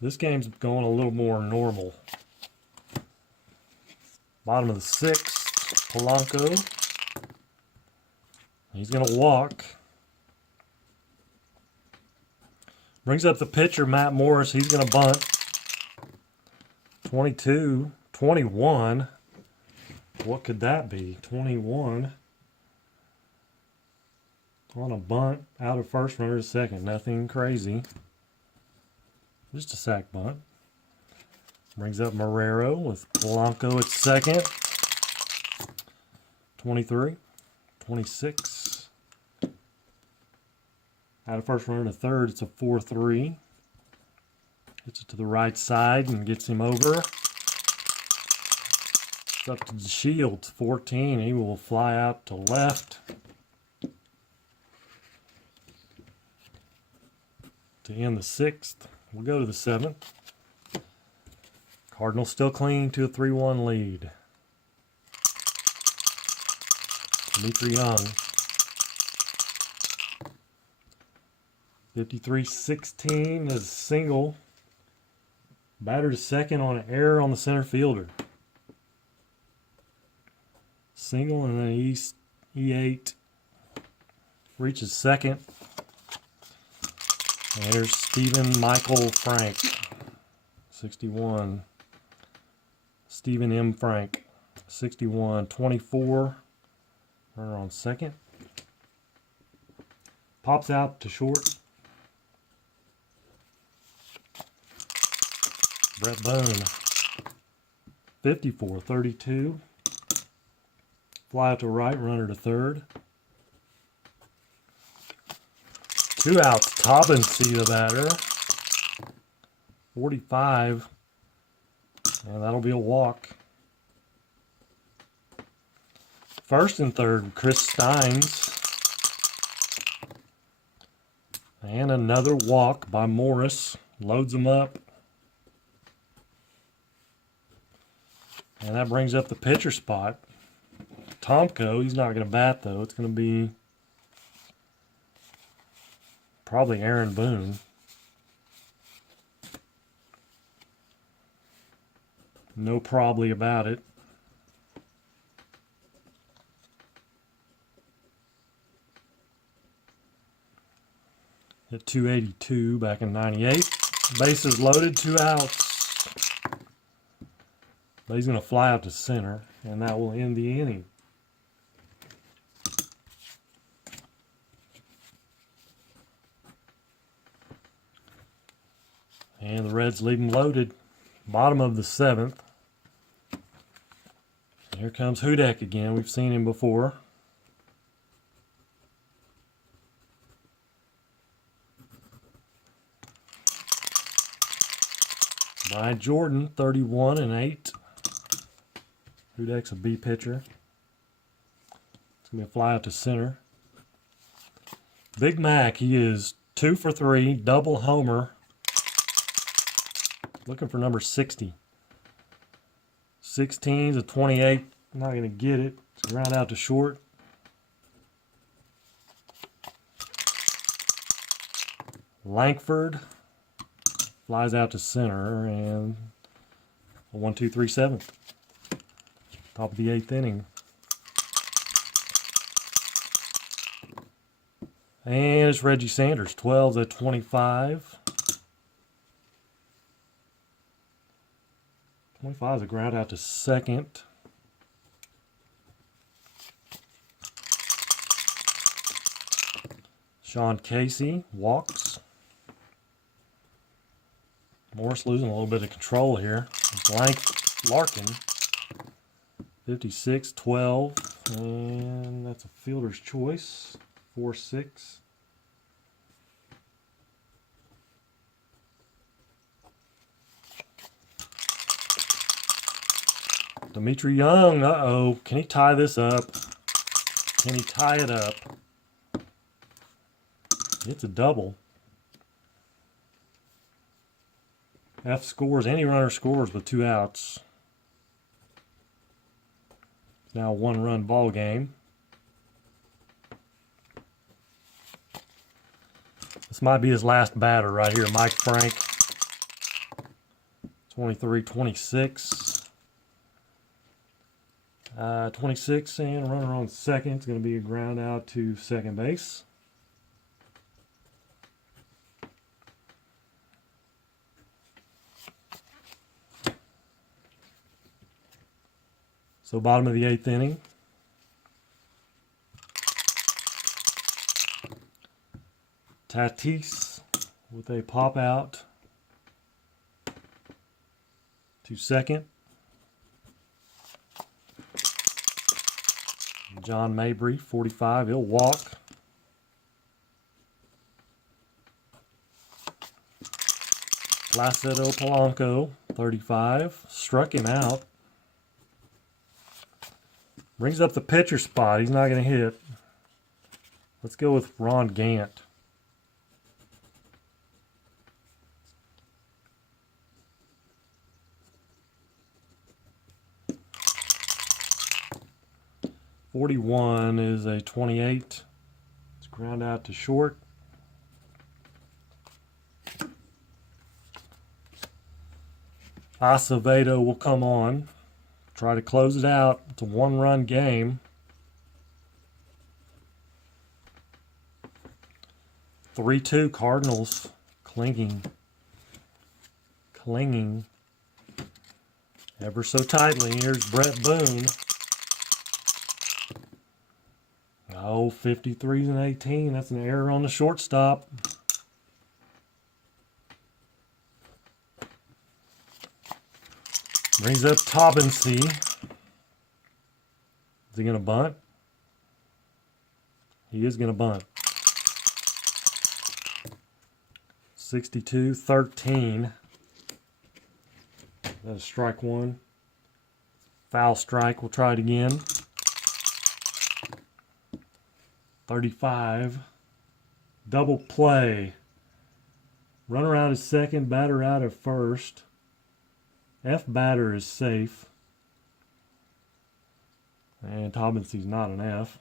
This game's going a little more normal. Bottom of the 6th, Polanco. He's going to walk. Brings up the pitcher, Matt Morris. He's going to bunt. 22-21. What could that be? 21. On a bunt, out of first, runner to second. Nothing crazy. Just a sac bunt. Brings up Marrero with Polanco at second. 23. 26. Out of first, runner to third. It's a 4-3. Gets it to the right side and gets him over. It's up to Shields, 14. He will fly out to left. To end the 6th. We'll go to the 7th. Cardinals still clinging to a 3-1 lead. Dimitri Young. 53-16 is a single. Batter to second on an error on the center fielder. Single and then E8 reaches second. And there's Stephen Michael Frank. 61. Stephen M. Frank. 61-24. Runner on second. Pops out to short. Brett Boone, 54-32. Fly out to right, runner to third. 2 outs, Taubensee the batter. 45. And that'll be a walk. First and third, Chris Steins. And another walk by Morris. Loads him up. And that brings up the pitcher spot. Tomko, he's not going to bat though. It's going to be probably Aaron Boone. No probably about it. Hit 282 back in 98. Bases loaded, 2 outs. But he's going to fly out to center, and that will end the inning. And the Reds leave him loaded. Bottom of the 7th. Here comes Hudek again. We've seen him before. Brian Jordan, 31-8. Hudek's a B pitcher. It's going to be a fly out to center. Big Mac, he is 2 for 3, double homer. Looking for number 60. 16 to 28. Not going to get it. It's ground out to short. Langford flies out to center, and a 1-2-3 seventh. Top of the 8th inning. And it's Reggie Sanders, 12 to 25. 25 is a ground out to second. Sean Casey walks. Morris losing a little bit of control here. Blank Larkin, 56-12, and that's a fielder's choice, 4-6. Dimitri Young, uh-oh, can he tie this up? Can he tie it up? It's a double. F scores, any runner scores with 2 outs. It's now a 1-run ball game. This might be his last batter right here, Mike Frank. 23-26. 26 and a runner on second. It's going to be a ground out to second base. So bottom of the 8th inning. Tatis with a pop out to second. John Mabry, 45, he'll walk. Placido Polanco, 35, struck him out. Brings up the pitcher spot. He's not going to hit. Let's go with Ron Gant. .41 is a 28. It's ground out to short. Acevedo will come on. Try to close it out. It's a 1-run game. 3-2 Cardinals clinging ever so tightly. Here's Brett Boone. Oh, 53s and 18. That's an error on the shortstop. Brings up Taubensee. Is he going to bunt? He is going to bunt. 62-13. That's strike one. Foul strike. We'll try it again. 35. Double play. Runner out at second, batter out at first. F batter is safe. And Taubensie's not an F.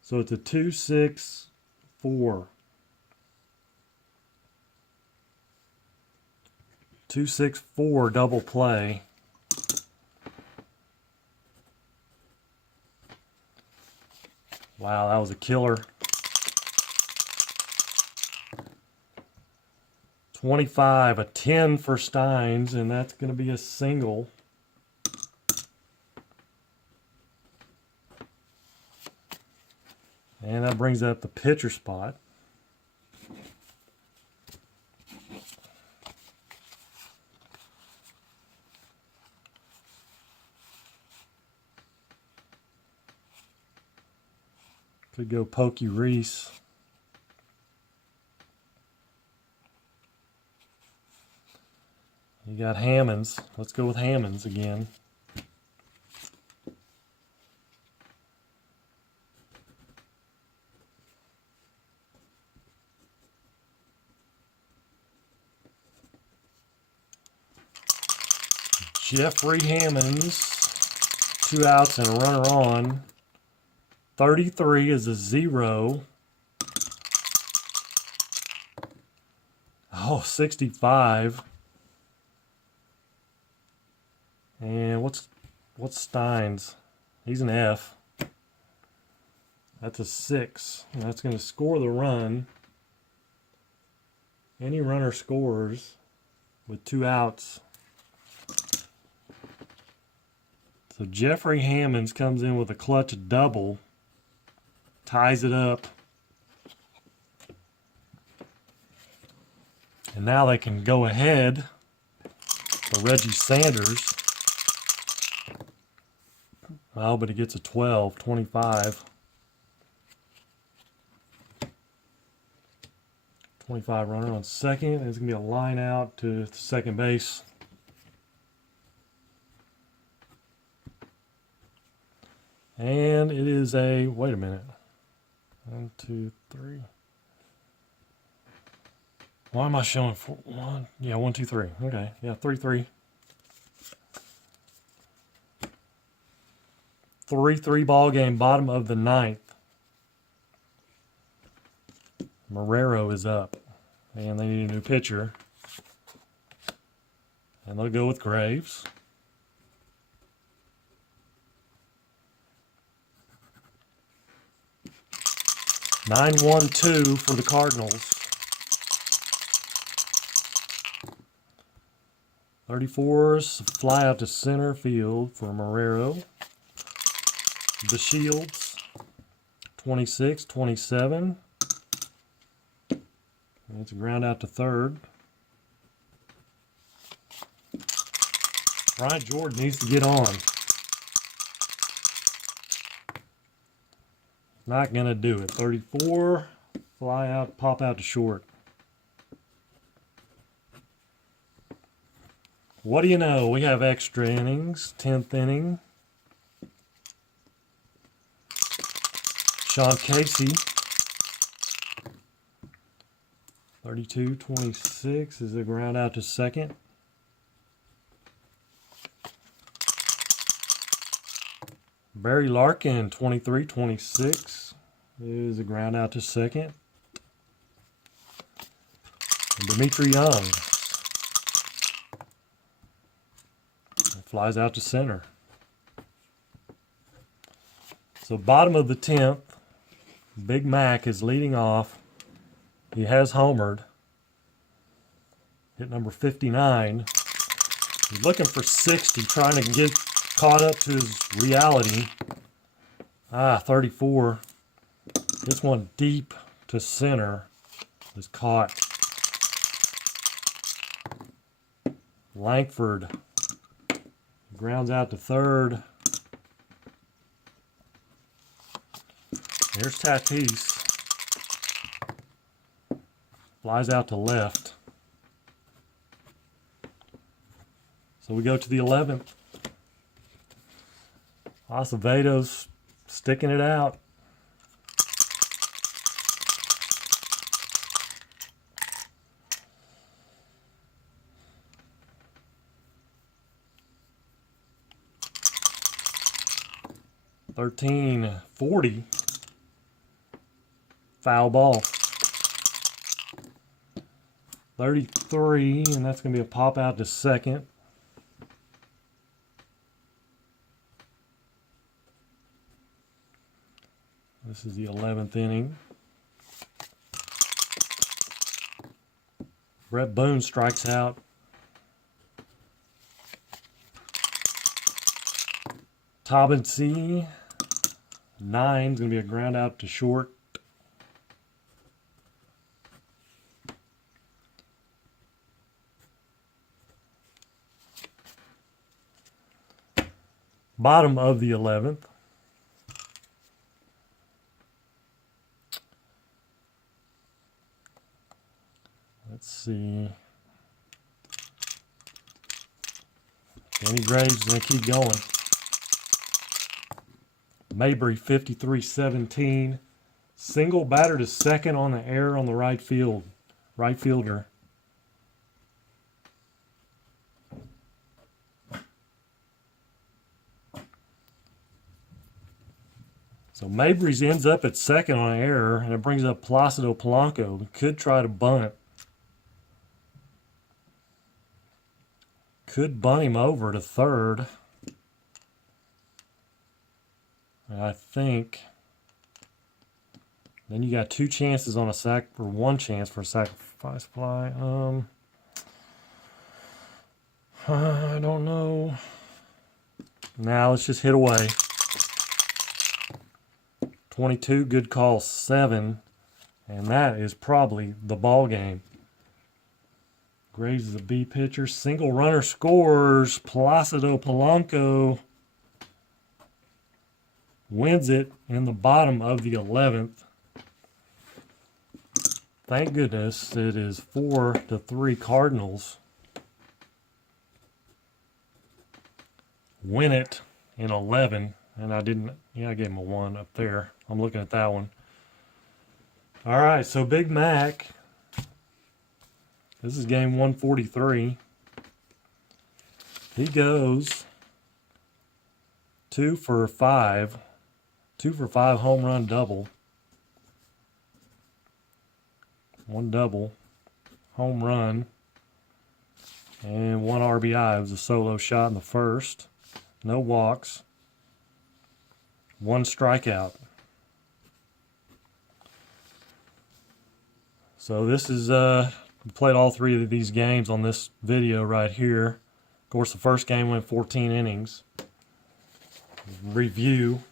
So it's a 2-6-4. 2-6-4 double play. Wow, that was a killer. 25, a 10 for Steins, and that's going to be a single. And that brings up the pitcher spot. Could go Pokey Reese. You got Hammonds. Let's go with Hammonds again. Jeffrey Hammonds, 2 outs and a runner on. 33 is a 0. Oh, 65. And what's Stein's? He's an F. That's a 6. And that's going to score the run. Any runner scores with 2 outs. So Jeffrey Hammonds comes in with a clutch double, ties it up. And now they can go ahead for Reggie Sanders. Oh, but he gets a 12, 25. 25 runner on second. There's going to be a line out to second base. And it is a, wait a minute. 1, 2, 3. Why am I showing 4? 1? Yeah, 1, 2, 3. Okay, yeah, 3-3. 3-3 ball game, bottom of the 9th. Marrero is up, and they need a new pitcher. And they'll go with Graves. (9-1-2) for the Cardinals. 34s fly out to center field for Marrero. The Shields, 26, 27. And it's a ground out to third. Bryant Jordan needs to get on. Not going to do it. 34, fly out, pop out to short. What do you know? We have extra innings. 10th inning. Sean Casey. 32-26 is a ground out to second. Barry Larkin, 23-26 is a ground out to second. And Dimitri Young flies out to center. So bottom of the 10th, Big Mac is leading off. He has homered. Hit number 59. He's looking for 60, trying to get caught up to his reality. 34. This one deep to center is caught. Langford grounds out to third. Here's Tatis. Flies out to left. So we go to the 11th. Acevedo's sticking it out. (13-40). Foul ball. 33, and that's going to be a pop out to second. This is the 11th inning. Brett Boone strikes out. Taubensee, 9 is going to be a ground out to short. Bottom of the 11th. Let's see. Danny Graves is going to keep going. Mabry, 53-17. Single batter to second on the air on the right field. Right fielder. So Mabry's ends up at second on an error, and it brings up Placido Polanco. We could try to bunt. Could bunt him over to third. And I think then you got two chances on a sac, or one chance for a sacrifice fly. I don't know. Now let's just hit away. 22, good call, 7. And that is probably the ball game. Graves is a B pitcher. Single runner scores. Placido Polanco wins it in the bottom of the 11th. Thank goodness it is 4-3 Cardinals. Win it in 11. And I didn't, yeah, I gave him a 1 up there. I'm looking at that one. All right, so Big Mac. This is game 143. He goes 2 for 5. 2 for 5 home run double. 1 double. Home run. And 1 RBI. It was a solo shot in the first. No walks. 1 strikeout. So this is, we played all 3 of these games on this video right here. Of course, the first game went 14 innings. Review.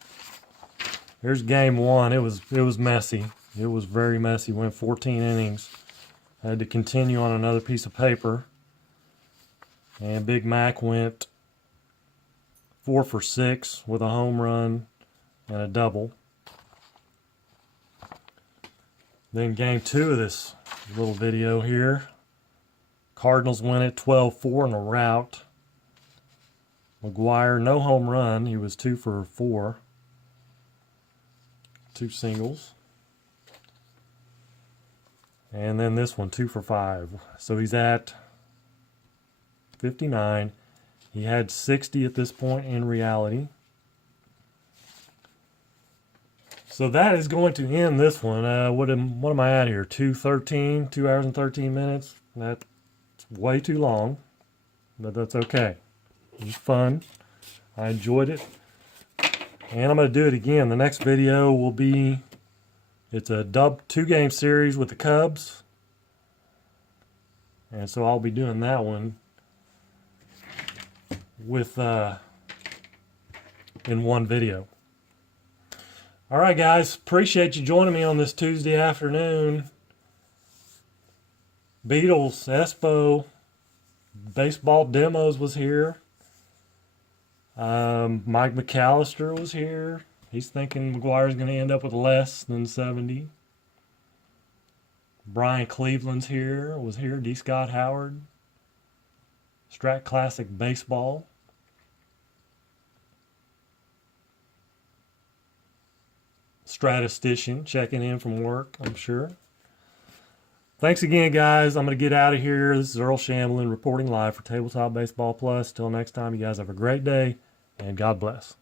Here's game 1. It was messy. It was very messy. Went 14 innings. I had to continue on another piece of paper. And Big Mac went 4 for 6 with a home run and a double. Then game 2 of this little video here. Cardinals win it 12-4 in a rout. McGwire, no home run. He was 2 for 4. 2 singles. And then this one, 2 for 5. So he's at 59. He had 60 at this point in reality. So that is going to end this one. What am I at here? 2:13, 2 hours and 13 minutes. That's way too long, but that's okay. It was fun. I enjoyed it. And I'm going to do it again. The next video will be, it's a 2-game series with the Cubs. And so I'll be doing that one with in one video. All right, guys. Appreciate you joining me on this Tuesday afternoon. Beatles, Espo, Baseball Demos was here. Mike McAllister was here. He's thinking McGwire's going to end up with less than 70. Brian Cleveland's here. Was here. D. Scott Howard. Strat Classic Baseball. Statistician checking in from work, I'm sure. Thanks again, guys. I'm going to get out of here. This is Earl Shamblin reporting live for Tabletop Baseball Plus. Till next time, you guys have a great day, and God bless.